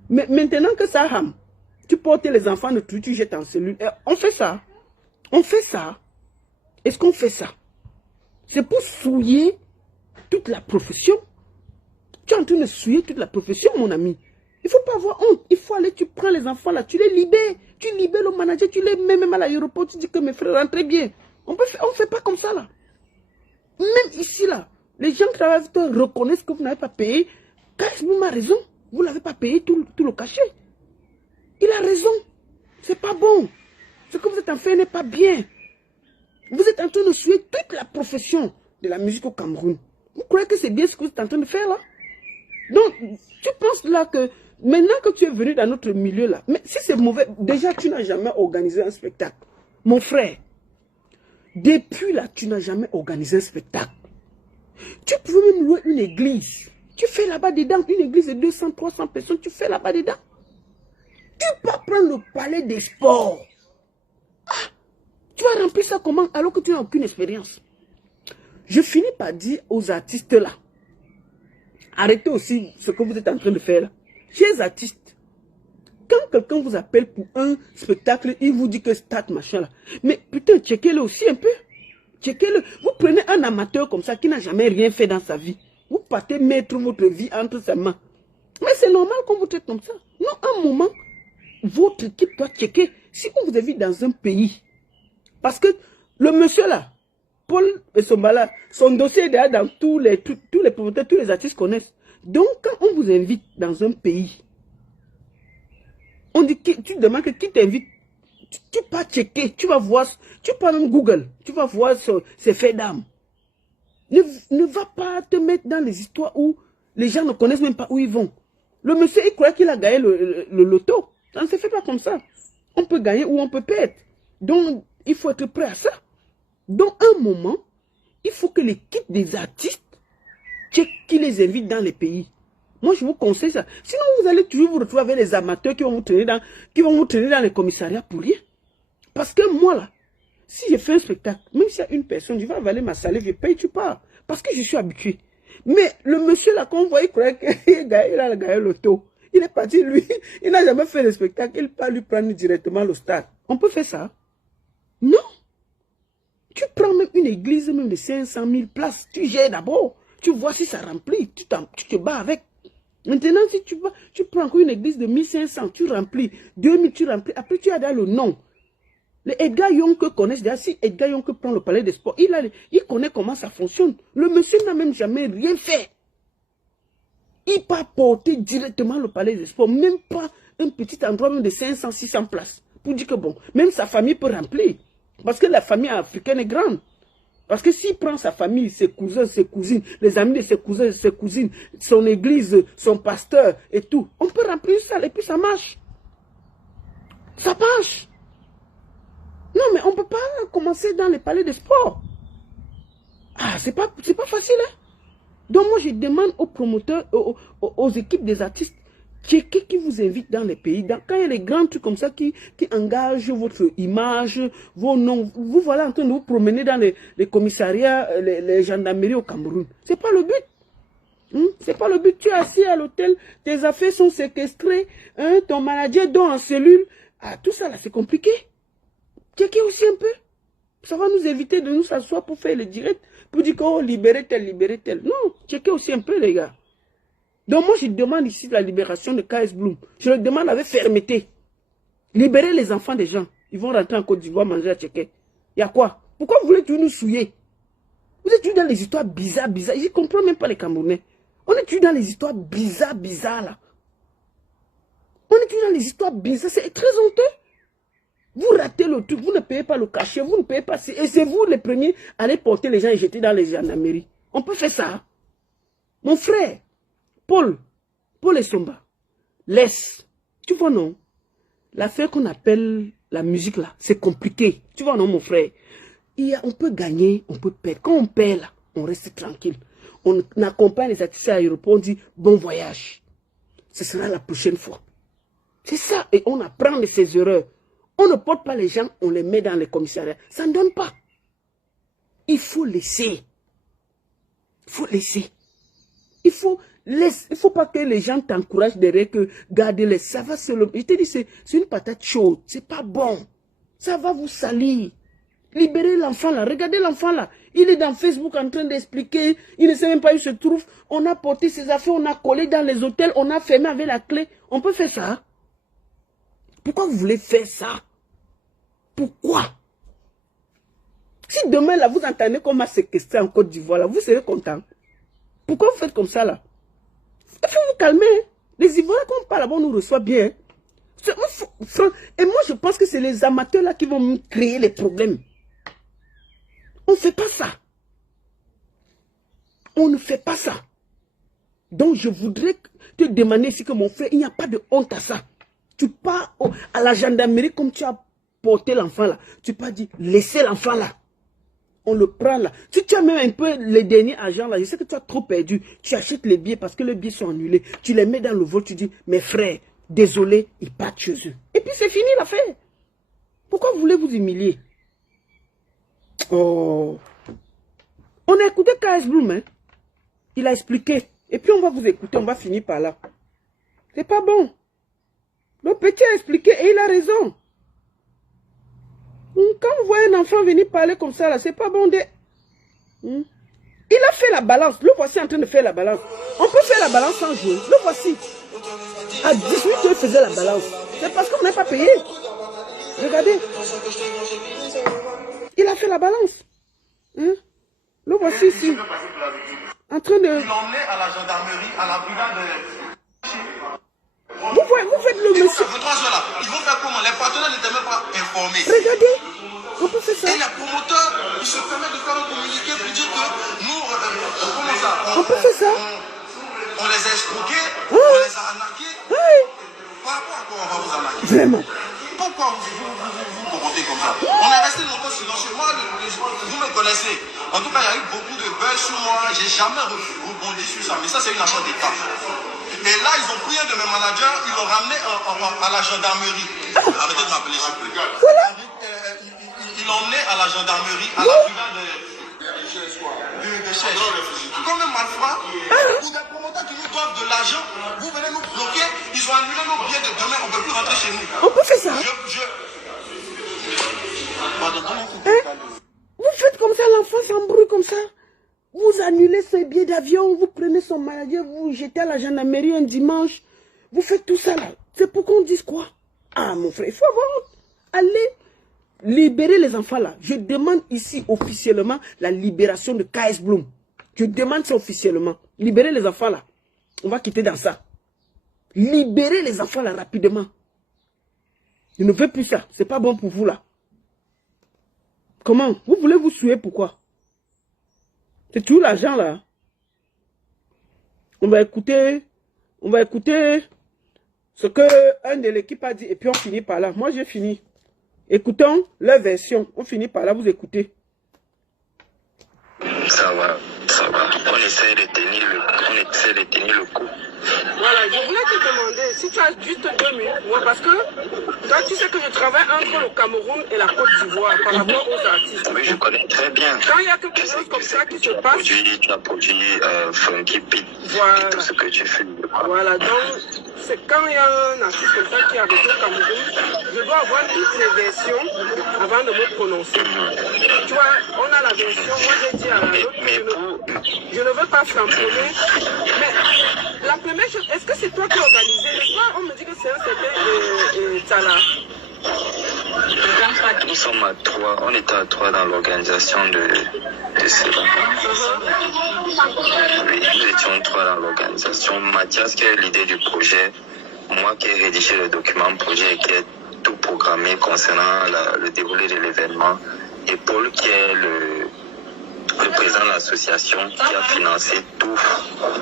Mais maintenant que ça rame, tu portes les enfants de tout, tu jettes en cellule. Et on fait ça. On fait ça. Est-ce qu'on fait ça? C'est pour souiller toute la profession. Tu es en train de souiller toute la profession, mon ami. Il ne faut pas avoir honte. Il faut aller, tu prends les enfants là, tu les libères. Tu libères le manager, tu les mets même à l'aéroport, tu dis que mes frères rentrez bien. On ne fait pas comme ça là. Même ici là, les gens qui travaillent avec toi reconnaissent que vous n'avez pas payé. KS Bloom a raison. Vous n'avez pas payé tout le cachet. Il a raison. C'est pas bon. Ce que vous êtes en train de faire n'est pas bien. Vous êtes en train de souiller toute la profession de la musique au Cameroun. Vous croyez que c'est bien ce que vous êtes en train de faire là? Donc, tu penses là que maintenant que tu es venu dans notre milieu là, mais si c'est mauvais, déjà tu n'as jamais organisé un spectacle. Mon frère, depuis là, tu n'as jamais organisé un spectacle. Tu pouvais même louer une église. Tu fais là-bas dedans, une église de 200, 300 personnes, tu fais là-bas dedans. Tu peux prendre le palais des sports. Ah, tu vas remplir ça comment alors que tu n'as aucune expérience? Je finis par dire aux artistes là, arrêtez aussi ce que vous êtes en train de faire là. Chers artistes, quand quelqu'un vous appelle pour un spectacle, il vous dit que start machin là. Mais putain, checkez-le aussi un peu. Checkez-le. Vous prenez un amateur comme ça qui n'a jamais rien fait dans sa vie. Vous partez mettre votre vie entre ses mains. Mais c'est normal qu'on vous traite comme ça. Non, un moment, votre équipe doit checker. Si on vous invite dans un pays, parce que le monsieur là, Paul Esombala, son dossier est déjà dans tous les promoteurs, tous les artistes connaissent. Donc, quand on vous invite dans un pays, on dit, tu demandes que qui t'invite, tu peux checker, tu vas voir, tu prends un Google, tu vas voir ses faits d'âme. Ne va pas te mettre dans les histoires où les gens ne connaissent même pas où ils vont. Le monsieur, il croit qu'il a gagné le loto. Ça ne se fait pas comme ça. On peut gagner ou on peut perdre. Donc, il faut être prêt à ça. Donc, un moment, il faut que l'équipe des artistes check qui les invite dans les pays. Moi, je vous conseille ça. Sinon, vous allez toujours vous retrouver avec les amateurs qui vont vous traîner dans les commissariats pour rien. Parce que moi, là, si je fais un spectacle, même s'il y a une personne, je vais avaler ma salive, je paye, tu pars. Parce que je suis habitué. Mais le monsieur là, quand on voit, il croyait qu'il a gagné le loto. Il est parti, lui, il n'a jamais fait le spectacle, il peut lui prendre directement le stade. On peut faire ça? Non. Tu prends même une église même de 500 000 places, tu gères d'abord, tu vois si ça remplit, tu te bats avec. Maintenant, si tu prends encore une église de 1500, tu remplis, 2000, tu remplis, après tu as dans le nom. Le Edgar Yonke connaît déjà, si Edgar Yonke prend le palais des sports, il connaît comment ça fonctionne. Le monsieur n'a même jamais rien fait. Il peut porter directement le palais des sports, même pas un petit endroit même de 500, 600 places. Pour dire que bon, même sa famille peut remplir. Parce que la famille africaine est grande. Parce que s'il prend sa famille, ses cousins, ses cousines, les amis de ses cousins, ses cousines, son église, son pasteur et tout, on peut remplir ça et puis ça marche. Ça marche. Non, mais on ne peut pas commencer dans les palais de sport. Ah, c'est pas facile, hein. Donc moi, je demande aux promoteurs, aux équipes des artistes, checker qui vous invite dans les pays. Quand il y a des grands trucs comme ça qui engagent votre image, vos noms, vous voilà en train de vous promener dans les commissariats, les gendarmeries au Cameroun. C'est pas le but. C'est pas le but. Tu es assis à l'hôtel, tes affaires sont séquestrées, ton manager dort en cellule. Ah, tout ça là, c'est compliqué. Checker aussi un peu. Ça va nous éviter de nous asseoir pour faire le direct, pour dire qu'on libérer tel, libérer tel. Non, checker aussi un peu, les gars. Donc moi, je demande ici la libération de KS Bloom. Je le demande avec fermeté. Libérez les enfants des gens. Ils vont rentrer en Côte d'Ivoire manger à checker. Il y a quoi? Pourquoi vous voulez toujours nous souiller? Vous êtes toujours dans les histoires bizarres. Je ne comprends même pas les Camerounais. On est toujours dans les histoires bizarres là. On est toujours dans les histoires bizarres. C'est très honteux. Vous ratez le truc, vous ne payez pas le cachet, vous ne payez pas. Et c'est vous les premiers à aller porter les gens et jeter dans les gendarmeries. On peut faire ça. Mon frère, Paul Esomba, laisse. Tu vois, non? L'affaire qu'on appelle la musique, là, c'est compliqué. Tu vois, non, mon frère? On peut gagner, on peut perdre. Quand on perd, là, on reste tranquille. On accompagne les artistes à l'aéroport, on dit bon voyage. Ce sera la prochaine fois. C'est ça. Et on apprend de ses erreurs. On ne porte pas les gens, on les met dans les commissariats. Ça ne donne pas. Il faut laisser. Il faut laisser. Il faut pas que les gens t'encouragent derrière que gardez-les. Ça va se le... Je te dis, c'est une patate chaude. C'est pas bon. Ça va vous salir. Libérez l'enfant là. Regardez l'enfant là. Il est dans Facebook en train d'expliquer. Il ne sait même pas où il se trouve. On a porté ses affaires, on a collé dans les hôtels, on a fermé avec la clé. On peut faire ça. Pourquoi vous voulez faire ça? Pourquoi? Si demain, là, vous entendez qu'on m'a séquestré en Côte d'Ivoire, là, vous serez content. Pourquoi vous faites comme ça, là? Il faut vous calmer. Les Ivoiriens, quand on parle là-bas, on nous reçoit bien. Et moi, je pense que c'est les amateurs, là, qui vont me créer les problèmes. On ne fait pas ça. On ne fait pas ça. Donc, je voudrais te demander ici que mon frère, il n'y a pas de honte à ça. Tu pars à la gendarmerie comme tu as porter l'enfant là. Tu peux pas dire, laissez l'enfant là. On le prend là. Si tu as même un peu les derniers agents là, je sais que tu as trop perdu. Tu achètes les billets parce que les billets sont annulés. Tu les mets dans le vol, tu dis, mes frères, désolé, ils partent chez eux. Et puis c'est fini l'affaire. Pourquoi vous voulez vous humilier? Oh. On a écouté KS Bloom, hein? Il a expliqué. Et puis on va vous écouter, on va finir par là. C'est pas bon. Le petit a expliqué et il a raison. Quand vous voyez un enfant venir parler comme ça, là, c'est pas bon de... Il a fait la balance. Le voici en train de faire la balance. On peut faire la balance sans jouer. Le voici. À 18 ans, il faisait la balance. C'est parce qu'on n'a pas payé. Regardez. Il a fait la balance. Le voici ici. En train de... Il l'emmenait à la gendarmerie, à la brigade de... Vous faites le monsieur. Ils vont faire comment? Les partenaires n'étaient même pas informés. Regardez. On peut faire ça. Et les promoteurs, ils se permettent de faire un communiqué pour dire que nous, comment ça? On peut faire ça. On les a escroqués, on les a arnaqués. Par rapport à quoi on va vous arnaquer? Vraiment. Pourquoi vous commentez comme ça? On est resté longtemps silencieux. Moi, vous me connaissez. En tout cas, il y a eu beaucoup de buzz sur moi. J'ai jamais rebondi sur ça. Mais ça, c'est une affaire d'État. Et là, ils ont pris un de mes managers, ils l'ont ramené à la gendarmerie. Arrêtez de m'appeler sur le gars. Ils l'ont emmené à la gendarmerie, à la brigade de Chèche. Comme un malfrat, ou des promoteurs qui nous doivent de l'argent, vous venez nous bloquer, ils ont annulé nos billets de demain, on ne peut plus rentrer chez nous. On peut faire ça. Vous faites comme ça, l'enfant s'embrouille comme ça. Vous annulez ses billets d'avion, vous prenez son manager, vous jetez à la gendarmerie un dimanche. Vous faites tout ça là. C'est pour qu'on dise quoi? Ah mon frère, il faut avoir honte. Allez libérer les enfants là. Je demande ici officiellement la libération de KS Bloom. Je demande ça officiellement. Libérer les enfants là. On va quitter dans ça. Libérer les enfants là rapidement. Je ne veux plus ça. C'est pas bon pour vous là. Comment? Vous voulez vous suer pourquoi? C'est tout l'argent là. On va écouter ce que un de l'équipe a dit et puis on finit par là. Moi j'ai fini. Écoutons leur version. On finit par là, vous écoutez. Ça va. On essaie de tenir le coup. Voilà, je voulais te demander si tu as juste 2 minutes, moi, parce que toi, tu sais que je travaille entre le Cameroun et la Côte d'Ivoire par rapport aux artistes. Oui, je connais très bien. Quand il y a quelque chose comme ça qui se passe... Tu as produit Funky Beat et tout ce que tu fais. Voilà, donc c'est quand il y a un artiste comme ça qui est avec au Cameroun, je dois avoir toutes les versions avant de me prononcer. Tu vois, on a la version, moi j'ai dit à l'autre, je ne veux pas framponner, mais la première chose, est-ce que c'est toi qui as organisé? Le soir, on me dit que c'est un certain Tala. Nous sommes à 3, on était à 3 dans l'organisation de cela. Oui, nous étions 3 dans l'organisation. Mathias qui a l'idée du projet, moi qui ai rédigé le document projet et qui est tout programmé concernant le déroulé de l'événement, et Paul qui est le président de l'association qui a financé tout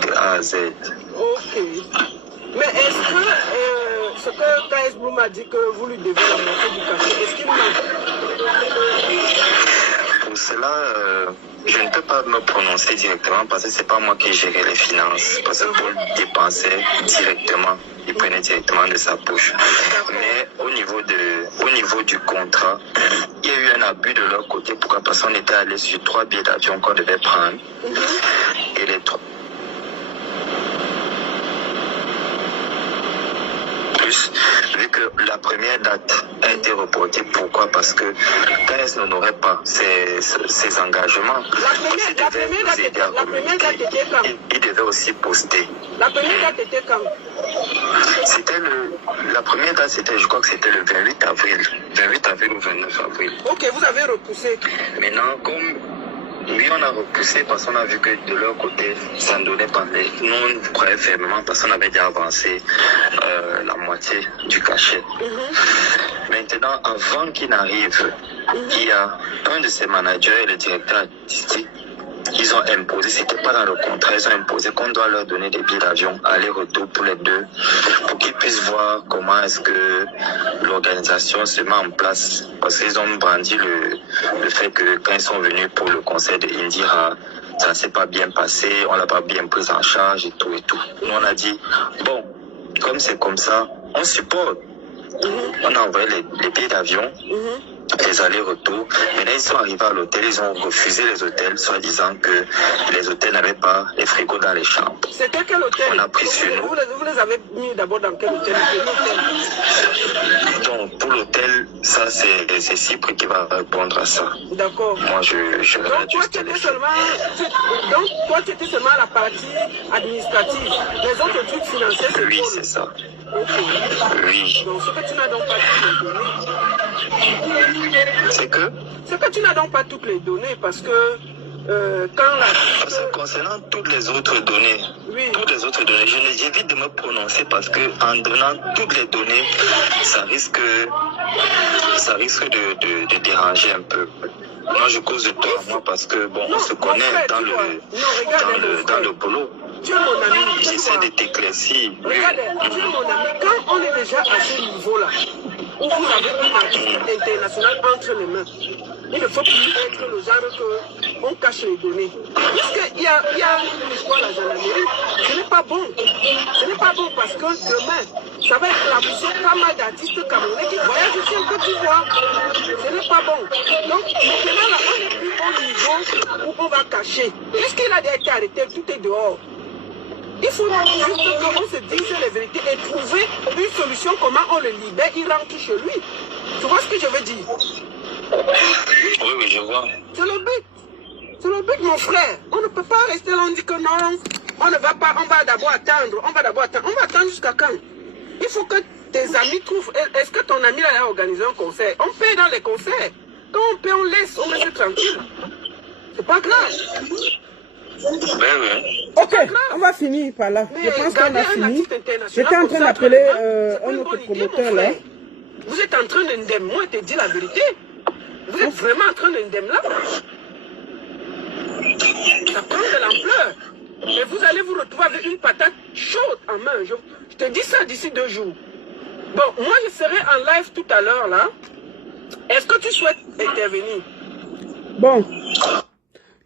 de A à Z. Ok. Mais est-ce que ce que KS Bloom a dit que vous lui devez la moitié du cachet, est-ce qu'il manque? Pour cela, je ne peux pas me prononcer directement parce que c'est pas moi qui gérais les finances. Parce que Paul dépensait directement, il prenait directement de sa poche. Mais au niveau du contrat, il y a eu un abus de leur côté. Pourquoi? Parce qu'on était allé sur 3 billets d'avion qu'on devait prendre. Et les 3... Vu que la première date a été reportée, pourquoi? Parce que KS n'honorait pas ses engagements. La première date était quand? Il devait aussi poster. La première date était quand? La première date, je crois que c'était le 28 avril. 28 avril ou 29 avril. Ok, vous avez repoussé. Maintenant, oui, on a repoussé parce qu'on a vu que de leur côté, ça ne donnait pas. Nous, on croyait fermement parce qu'on avait déjà avancé la moitié du cachet. Maintenant, avant qu'il n'arrive, il y a un de ses managers et le directeur artistique. Ils ont imposé, c'était pas dans le contrat, ils ont imposé qu'on doit leur donner des billets d'avion aller-retour pour les deux, pour qu'ils puissent voir comment est-ce que l'organisation se met en place. Parce qu'ils ont brandi le fait que quand ils sont venus pour le concert de Indira, ça s'est pas bien passé, on l'a pas bien pris en charge et tout et tout. Nous on a dit, bon, comme c'est comme ça, on supporte. On a envoyé les billets d'avion, les allers-retours. Maintenant, ils sont arrivés à l'hôtel, ils ont refusé les hôtels, soi-disant que les hôtels n'avaient pas les frigos dans les chambres. C'était quel hôtel? On a pris sur nous. Vous les avez mis d'abord dans quel hôtel? Donc, pour l'hôtel, ça, c'est Cypre qui va répondre à ça. D'accord. Moi, je regarde juste les choses. Donc, toi, tu étais seulement à la partie administrative. Les autres trucs financiers, c'est Oui, toi. c'est ça. Ok. Oui. Donc, ce que tu n'as donc pas toutes les données. C'est que tu n'as donc pas toutes les données parce que quand la... Parce que concernant toutes les autres données, oui. Toutes les autres données, j'évite de me prononcer parce que en donnant toutes les données, ça risque de déranger un peu. Moi, je cause de toi à moi parce que, bon, on se connaît frère, dans le boulot. Tu es mon ami. J'essaie de t'éclaircir. Regarde, tu es mon ami. Quand on est déjà à ce niveau-là, où vous avez une artiste internationale entre les mains, il ne faut plus être le genre qu'on cache les données. Puisqu'il y a une histoire à la gendarmerie, ce n'est pas bon. Ce n'est pas bon parce que demain, ça va être la mission pas mal d'artistes camerounais qui voyagent ici en Côte d'Ivoire. Ce n'est pas bon. Donc maintenant, là, on est plus au niveau où on va cacher. Puisqu'il a déjà été arrêté, tout est dehors. Il faut juste qu'on se dise les vérités et trouver une solution, comment on le libère, il rentre chez lui. Tu vois ce que je veux dire? Oui, je vois. C'est le but. C'est le but, mon frère. On ne peut pas rester là, on dit que non, on ne va pas, on va d'abord attendre. On va attendre jusqu'à quand? Il faut que tes amis trouvent. Est-ce que ton ami a organisé un concert? On paye dans les concerts. Quand on paye, on laisse tranquille. C'est pas grave. Ok, on va finir par là. Je pense qu'on a fini. J'étais en train d'appeler un autre promoteur là. Vous êtes en train d'indemner, moi je te dis la vérité. Vous êtes vraiment en train d'indemner là. Ça prend de l'ampleur. Mais vous allez vous retrouver avec une patate chaude en main. Je te dis ça d'ici 2 jours. Bon, moi je serai en live tout à l'heure là. Est-ce que tu souhaites intervenir? Bon,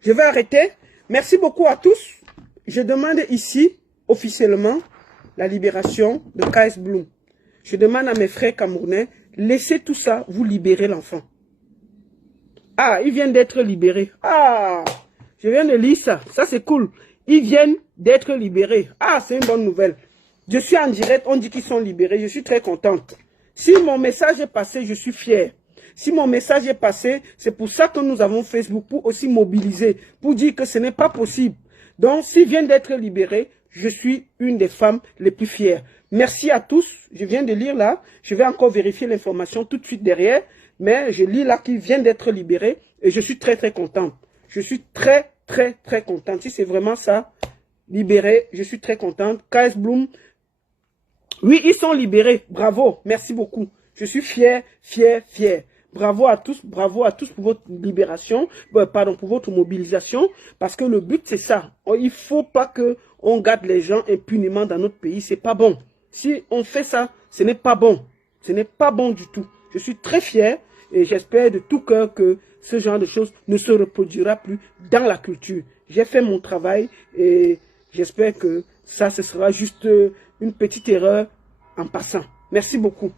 je vais arrêter. Merci beaucoup à tous. Je demande ici, officiellement, la libération de KS Bloom. Je demande à mes frères camerounais, laissez tout ça, vous libérer l'enfant. Ah, ils viennent d'être libérés. Ah, je viens de lire ça. Ça, c'est cool. Ils viennent d'être libérés. Ah, c'est une bonne nouvelle. Je suis en direct, on dit qu'ils sont libérés. Je suis très contente. Si mon message est passé, je suis fier. Si mon message est passé, c'est pour ça que nous avons Facebook, pour aussi mobiliser, pour dire que ce n'est pas possible. Donc, s'ils viennent d'être libérés, je suis une des femmes les plus fières. Merci à tous. Je viens de lire là. Je vais encore vérifier l'information tout de suite derrière. Mais je lis là qu'ils viennent d'être libérés et je suis très, très contente. Je suis très, très, très contente. Si c'est vraiment ça, libéré, je suis très contente. KS Bloom, oui, ils sont libérés. Bravo. Merci beaucoup. Je suis fier, fier, fier. Bravo à tous pour votre libération, pardon, pour votre mobilisation, parce que le but c'est ça. Il faut pas que on garde les gens impunément dans notre pays, c'est pas bon. Si on fait ça, ce n'est pas bon. Ce n'est pas bon du tout. Je suis très fier et j'espère de tout cœur que ce genre de choses ne se reproduira plus dans la culture. J'ai fait mon travail et j'espère que ça, ce sera juste une petite erreur en passant. Merci beaucoup.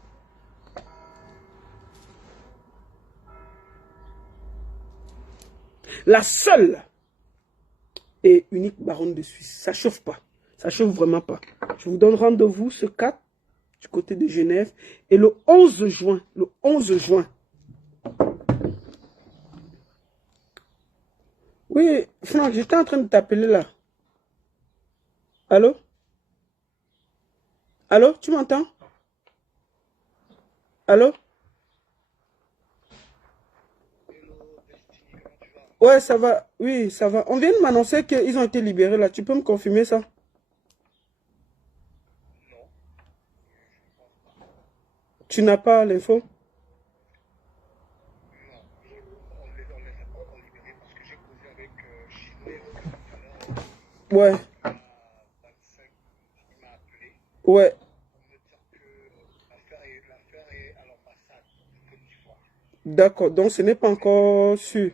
La seule et unique baronne de Suisse. Ça chauffe pas. Ça chauffe vraiment pas. Je vous donne rendez-vous ce 4 du côté de Genève. Et le 11 juin. Le 11 juin. Oui, Franck, j'étais en train de t'appeler là. Allô? Allô, tu m'entends? Allô? Ouais, ça va. Oui, ça va. On vient de m'annoncer qu'ils ont été libérés là. Tu peux me confirmer ça? Non. Tu n'as pas l'info? Ouais. Ouais. D'accord. Donc, ce n'est pas encore sûr.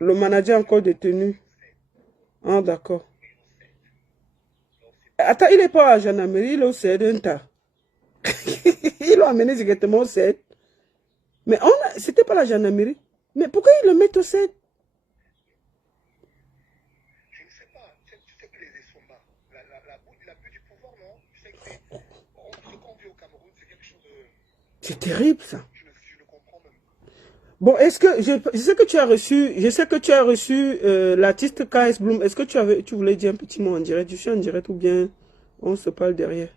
Le manager est encore détenu. Ah, d'accord. Attends, il n'est pas à gendarmerie, il est au CED un tas. Ils l'ont amené directement au CED. Mais c'était pas la gendarmerie. Mais pourquoi ils le mettent au CED? Je ne sais pas. Tu sais que les Essomba, l'abus du pouvoir, non? Tu sais que ce qu'on vit au Cameroun, c'est quelque chose de... C'est terrible, ça. Je ne comprends même pas. Bon, est-ce que je sais que tu as reçu l'artiste KS Bloom. Est-ce que tu voulais dire un petit mot en direct? Je suis en direct ou bien on se parle derrière?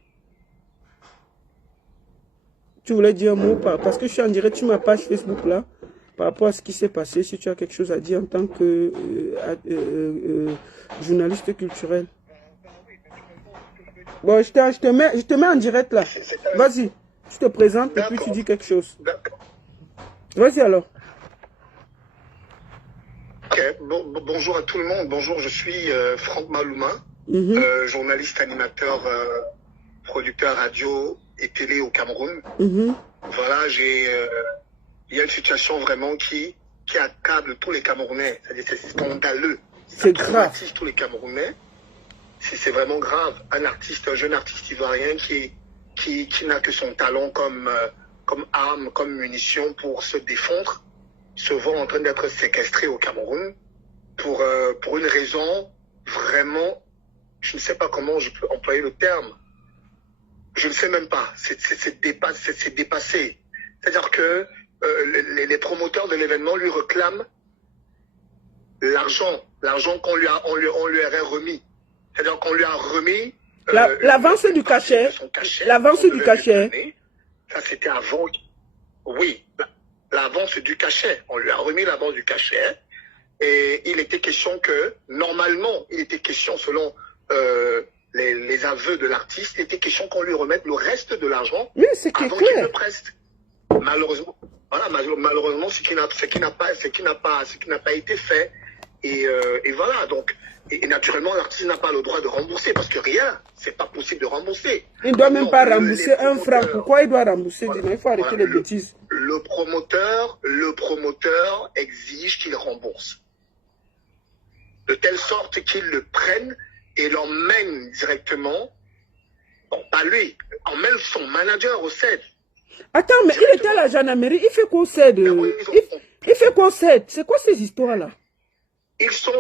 Tu voulais dire un mot parce que je suis en direct sur ma page Facebook là, par rapport à ce qui s'est passé, si tu as quelque chose à dire en tant que journaliste culturel. Bon, je te mets en direct là. Vas-y, tu te présentes et puis tu dis quelque chose. Vas-y alors. Ok, bonjour à tout le monde. Bonjour, je suis Franck Malouma, journaliste, animateur, producteur radio et télé au Cameroun. Voilà, il y a une situation vraiment qui accable tous les Camerounais. C'est-à-dire c'est scandaleux. C'est grave. Tous les Camerounais. C'est vraiment grave. Un jeune artiste ivoirien qui n'a que son talent comme arme, comme munition pour se défendre, se voit en train d'être séquestré au Cameroun pour une raison vraiment, je ne sais pas comment je peux employer le terme. Je ne sais même pas. C'est dépassé. C'est-à-dire que les promoteurs de l'événement lui réclament l'argent qu'on lui aurait remis. C'est-à-dire qu'on lui a remis l'avance du cachet. L'avance du cachet. Ça, c'était avant. Oui, l'avance du cachet. On lui a remis l'avance du cachet. Et il était question que, normalement, il était question, selon les aveux de l'artiste, il était question qu'on lui remette le reste de l'argent avant qu'il ne preste. Malheureusement, voilà, malheureusement, ce qui n'a pas été fait. Et voilà, donc, et naturellement, l'artiste n'a pas le droit de rembourser parce que rien, c'est pas possible de rembourser. Il ne doit même pas rembourser un franc. Pourquoi il doit rembourser? Voilà, il faut arrêter les bêtises. Le promoteur exige qu'il rembourse. De telle sorte qu'il le prenne et l'emmène directement, bon, pas lui, emmène son manager au CED. Attends, mais il était à la gendarmerie, il fait quoi au CED? Il fait quoi au CED? C'est quoi ces histoires-là? Ils sont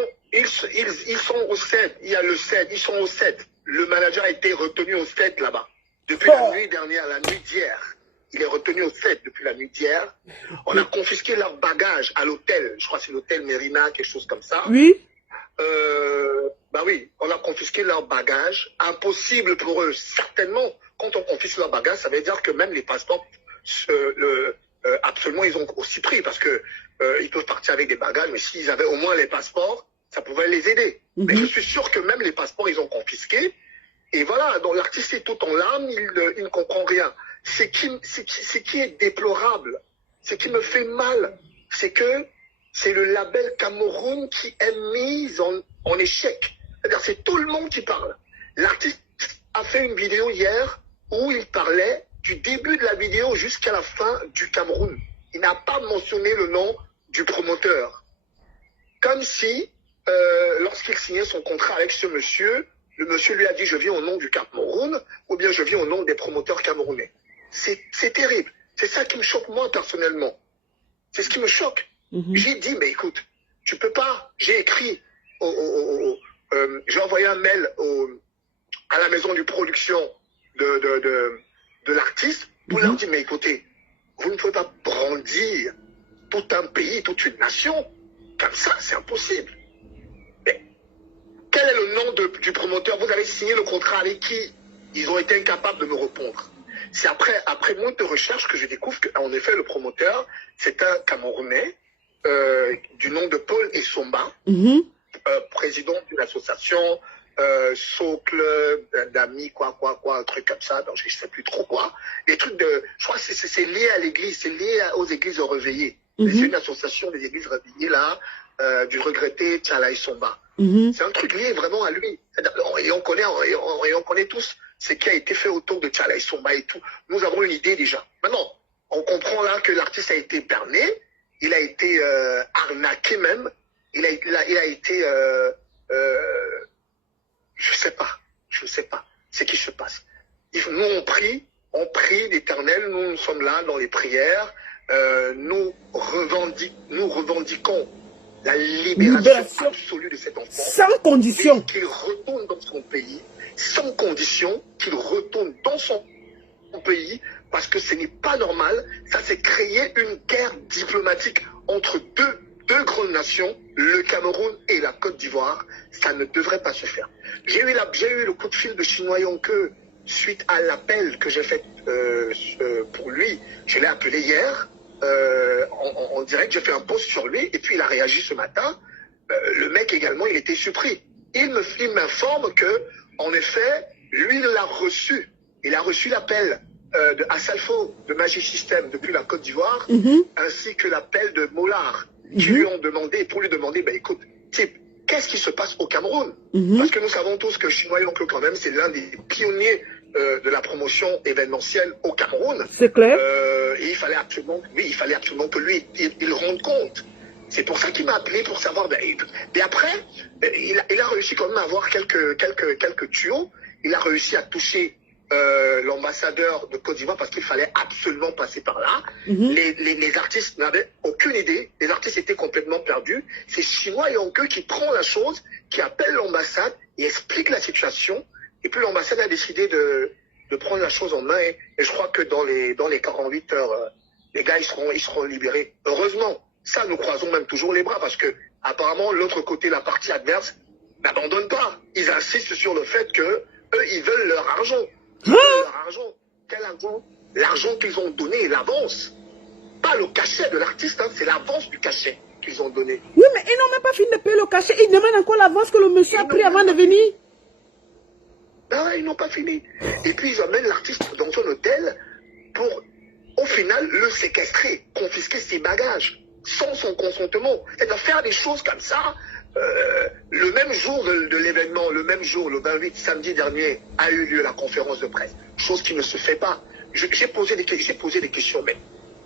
au CED, il y a le CED, ils sont au CED. Le manager a été retenu au CED là-bas. Depuis la nuit dernière, la nuit d'hier. Il est retenu au CED depuis la nuit d'hier. On a confisqué leurs bagages à l'hôtel. Je crois que c'est l'hôtel Mérina, quelque chose comme ça. Oui. Bah oui, on a confisqué leurs bagages. Impossible pour eux, certainement. Quand on confisque leurs bagages, ça veut dire que même les passeports, absolument, ils ont aussi pris parce que ils peuvent partir avec des bagages, mais s'ils avaient au moins les passeports, ça pouvait les aider. Mais je suis sûr que même les passeports, ils ont confisqué. Et voilà, donc l'artiste est tout en larmes, il ne comprend rien. Ce qui est déplorable, ce qui me fait mal, c'est que c'est le label Cameroun qui est mis en échec. C'est-à-dire c'est tout le monde qui parle. L'artiste a fait une vidéo hier où il parlait du début de la vidéo jusqu'à la fin du Cameroun. Il n'a pas mentionné le nom du promoteur. Comme si, lorsqu'il signait son contrat avec ce monsieur, le monsieur lui a dit « je viens au nom du Cameroun » ou bien « je viens au nom des promoteurs camerounais ». C'est terrible. C'est ça qui me choque moi personnellement. C'est ce qui me choque. J'ai dit « mais écoute, tu peux pas ». J'ai écrit, j'ai envoyé un mail à la maison de production de l'artiste pour leur dire « mais écoutez, vous ne pouvez pas brandir tout un pays, toute une nation. Comme ça, c'est impossible. » Mais quel est le nom du promoteur? Vous avez signé le contrat avec qui? Ils ont été incapables de me répondre. C'est après moult de recherches que je découvre qu'en effet, le promoteur, c'est un Camerounais du nom de Paul Essomba, président d'une association, socle d'amis, quoi, un truc comme ça, donc je ne sais plus trop quoi. Des trucs je crois que c'est lié à l'église, c'est lié aux églises réveillées. C'est une association des églises réveillées là, du regretté Tchala Essomba. C'est un truc lié vraiment à lui. Et on connaît tous ce qui a été fait autour de Tchala Essomba et tout. Nous avons une idée déjà. Maintenant, on comprend là que l'artiste a été berné, il a été arnaqué même, il a été je sais pas. ce qui se passe. Nous, on prie l'Éternel, nous sommes là dans les prières, nous revendiquons la libération absolue de cet enfant. Sans condition. Qu'il retourne dans son pays, sans condition, qu'il retourne dans son pays, parce que ce n'est pas normal. Ça, c'est créer une guerre diplomatique entre deux grandes nations, le Cameroun et la Côte d'Ivoire. Ça ne devrait pas se faire. J'ai eu le coup de fil de Chinois Yonke suite à l'appel que j'ai fait pour lui. Je l'ai appelé hier en direct, j'ai fait un post sur lui et puis il a réagi ce matin. Le mec également, il était surpris. Il m'informe que, en effet, lui, il l'a reçu. Il a reçu l'appel de Assalfo, de Magic System depuis la Côte d'Ivoire, ainsi que l'appel de Mollard, qui lui ont demandé, pour lui demander, ben écoute, type, qu'est-ce qui se passe au Cameroun? Parce que nous savons tous que Chinois Yonke, quand même, c'est l'un des pionniers de la promotion événementielle au Cameroun. C'est clair. Et il fallait absolument que lui, il rende compte. C'est pour ça qu'il m'a appelé pour savoir. Et après, il a réussi quand même à avoir quelques tuyaux. Il a réussi à toucher l'ambassadeur de Côte d'Ivoire parce qu'il fallait absolument passer par là. Les artistes n'avaient aucune idée. Les artistes étaient complètement perdus. C'est Chinois Yonke qui prend la chose, qui appelle l'ambassade et explique la situation. Et puis l'ambassade a décidé de prendre la chose en main. Et je crois que dans les 48 heures, les gars, ils seront libérés. Heureusement. Ça, nous croisons même toujours les bras parce que, apparemment, l'autre côté, la partie adverse, n'abandonne pas. Ils insistent sur le fait que eux, ils veulent leur argent. Ils veulent leur argent. Quel argent? L'argent qu'ils ont donné, l'avance. Pas le cachet de l'artiste, hein, c'est l'avance du cachet qu'ils ont donné. Oui, mais ils n'ont même pas fini de payer le cachet. Ils demandent encore l'avance que le monsieur a pris avant de venir. Non, ils n'ont pas fini. Et puis, ils amènent l'artiste dans son hôtel pour, au final, le séquestrer, confisquer ses bagages. Sans son consentement. C'est-à-dire faire des choses comme ça. Le même jour de l'événement, le même jour, le 28 samedi dernier, a eu lieu la conférence de presse. Chose qui ne se fait pas. J'ai posé des questions, mais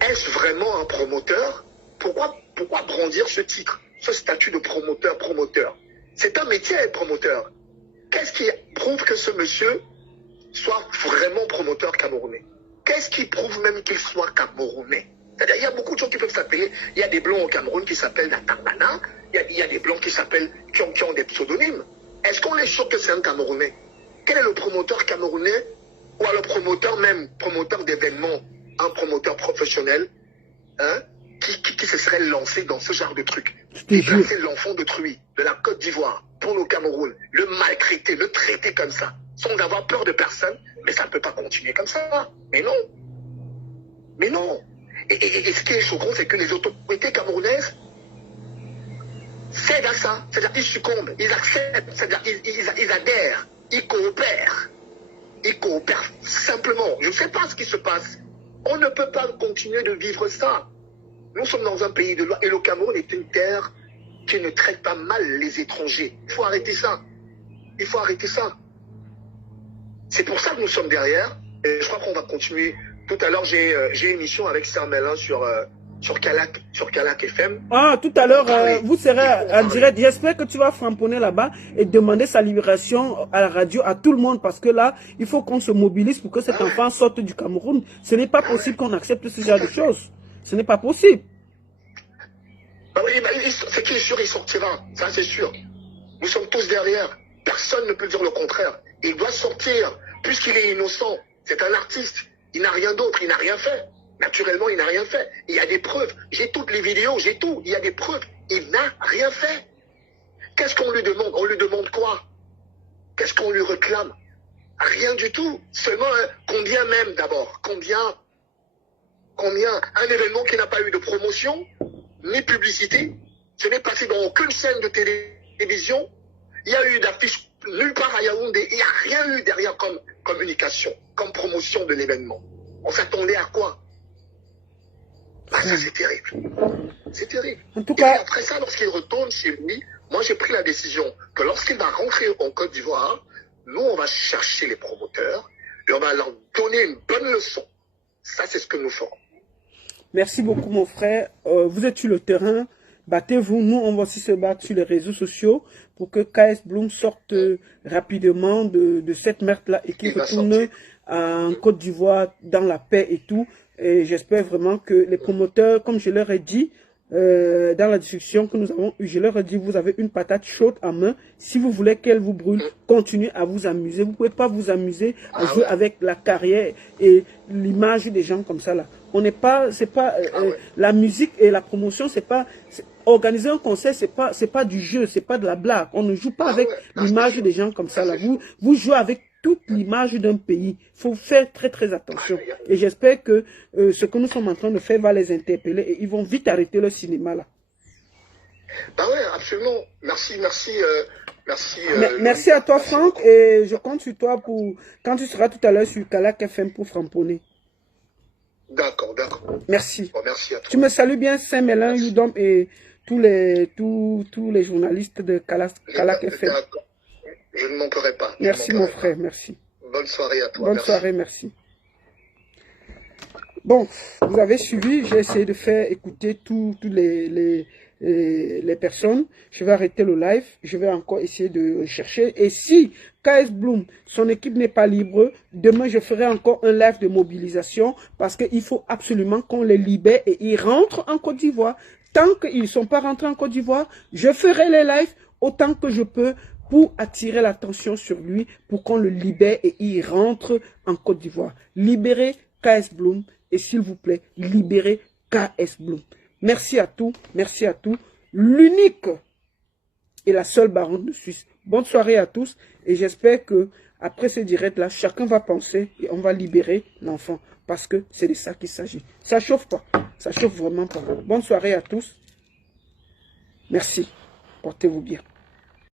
est-ce vraiment un promoteur? Pourquoi brandir ce titre, ce statut de promoteur? C'est un métier être promoteur. Qu'est-ce qui prouve que ce monsieur soit vraiment promoteur camerounais? Qu'est-ce qui prouve même qu'il soit camerounais? C'est-à-dire, il y a beaucoup de gens qui peuvent s'appeler. Il y a des blancs au Cameroun qui s'appellent Natangana. Il y a des blancs qui ont des pseudonymes. Est-ce qu'on est sûr que c'est un Camerounais? Quel est le promoteur camerounais ou le promoteur d'événements, un promoteur professionnel, hein, qui se serait lancé dans ce genre de truc? Déplacer l'enfant d'autrui de la Côte d'Ivoire pour le Cameroun, le maltraiter, le traiter comme ça, sans avoir peur de personne. Mais ça ne peut pas continuer comme ça. Mais non. Mais non. Et ce qui est choquant, c'est que les autorités camerounaises cèdent à ça. C'est-à-dire qu'ils succombent, ils acceptent, c'est-à-dire ils adhèrent, ils coopèrent. Ils coopèrent simplement. Je ne sais pas ce qui se passe. On ne peut pas continuer de vivre ça. Nous sommes dans un pays de loi et le Cameroun est une terre qui ne traite pas mal les étrangers. Il faut arrêter ça. Il faut arrêter ça. C'est pour ça que nous sommes derrière et je crois qu'on va continuer. Tout à l'heure, j'ai une émission avec Sermelin sur Calac FM. Ah, tout à l'heure, vous serez en direct. J'espère que tu vas framponner là-bas et demander sa libération à la radio, à tout le monde, parce que là, il faut qu'on se mobilise pour que cet enfant sorte du Cameroun. Ce n'est pas possible qu'on accepte ce genre de choses. Ce n'est pas possible. Bah oui, ce qui est sûr, il sortira. Ça, c'est sûr. Nous sommes tous derrière. Personne ne peut dire le contraire. Il doit sortir, puisqu'il est innocent. C'est un artiste. Il n'a rien d'autre, il n'a rien fait. Naturellement, il n'a rien fait. Il y a des preuves. J'ai toutes les vidéos, j'ai tout. Il y a des preuves. Il n'a rien fait. Qu'est-ce qu'on lui demande? On lui demande quoi? Qu'est-ce qu'on lui réclame? Rien du tout. Seulement, combien même d'abord? Combien? Un événement qui n'a pas eu de promotion, ni publicité. Ce n'est passé dans aucune chaîne de télévision. Il y a eu d'affiches nulle part à Yaoundé. Il n'y a rien eu derrière comme communication, comme promotion de l'événement. On s'attendait à quoi? Ah, ça, c'est terrible. C'est terrible. En tout cas, et après ça, lorsqu'il retourne chez lui, moi, j'ai pris la décision que lorsqu'il va rentrer en Côte d'Ivoire, nous, on va chercher les promoteurs et on va leur donner une bonne leçon. Ça, c'est ce que nous ferons. Merci beaucoup, mon frère. Vous êtes sur le terrain. battez-vous. Nous, on va aussi se battre sur les réseaux sociaux pour que KS Bloom sorte rapidement de cette merde-là et qu'il retourne en Côte d'Ivoire dans la paix et tout. Et j'espère vraiment que les promoteurs, comme je leur ai dit, dans la discussion que nous avons eue, je leur ai dit, vous avez une patate chaude en main. Si vous voulez qu'elle vous brûle, continuez à vous amuser. Vous ne pouvez pas vous amuser à jouer avec la carrière et l'image des gens comme ça là. On n'est pas, c'est pas la musique et la promotion, c'est pas organiser un concert, c'est pas du jeu, c'est pas de la blague. On ne joue pas avec l'image des gens comme ça là. Vous jouez avec toute l'image d'un pays. Il faut faire très très attention. Et j'espère que ce que nous sommes en train de faire va les interpeller et ils vont vite arrêter le cinéma là. Bah ouais, absolument. Merci. Merci à toi Franck et je compte sur toi pour quand tu seras tout à l'heure sur Kalak FM pour framponner. D'accord. Merci. Bon, merci à toi. Tu me salues bien Saint-Mélin, Youdom et tous les journalistes de Kalak FM. D'accord. Je ne manquerai pas. Merci mon frère, merci. Bonne soirée à toi. Bonne soirée, merci. Bon, vous avez suivi, j'ai essayé de faire écouter tous les personnes. Je vais arrêter le live, je vais encore essayer de chercher. Et si KS Bloom, son équipe n'est pas libre, demain je ferai encore un live de mobilisation parce qu'il faut absolument qu'on les libère et ils rentrent en Côte d'Ivoire. Tant qu'ils ne sont pas rentrés en Côte d'Ivoire, je ferai les lives autant que je peux pour attirer l'attention sur lui, pour qu'on le libère et il rentre en Côte d'Ivoire. Libérez KS Bloom et s'il vous plaît, libérez KS Bloom. Merci à tous, merci à tous. L'unique et la seule baronne de Suisse. Bonne soirée à tous et j'espère que après ce direct-là, chacun va penser et on va libérer l'enfant parce que c'est de ça qu'il s'agit. Ça chauffe pas, ça chauffe vraiment pas. Bonne soirée à tous. Merci, portez-vous bien.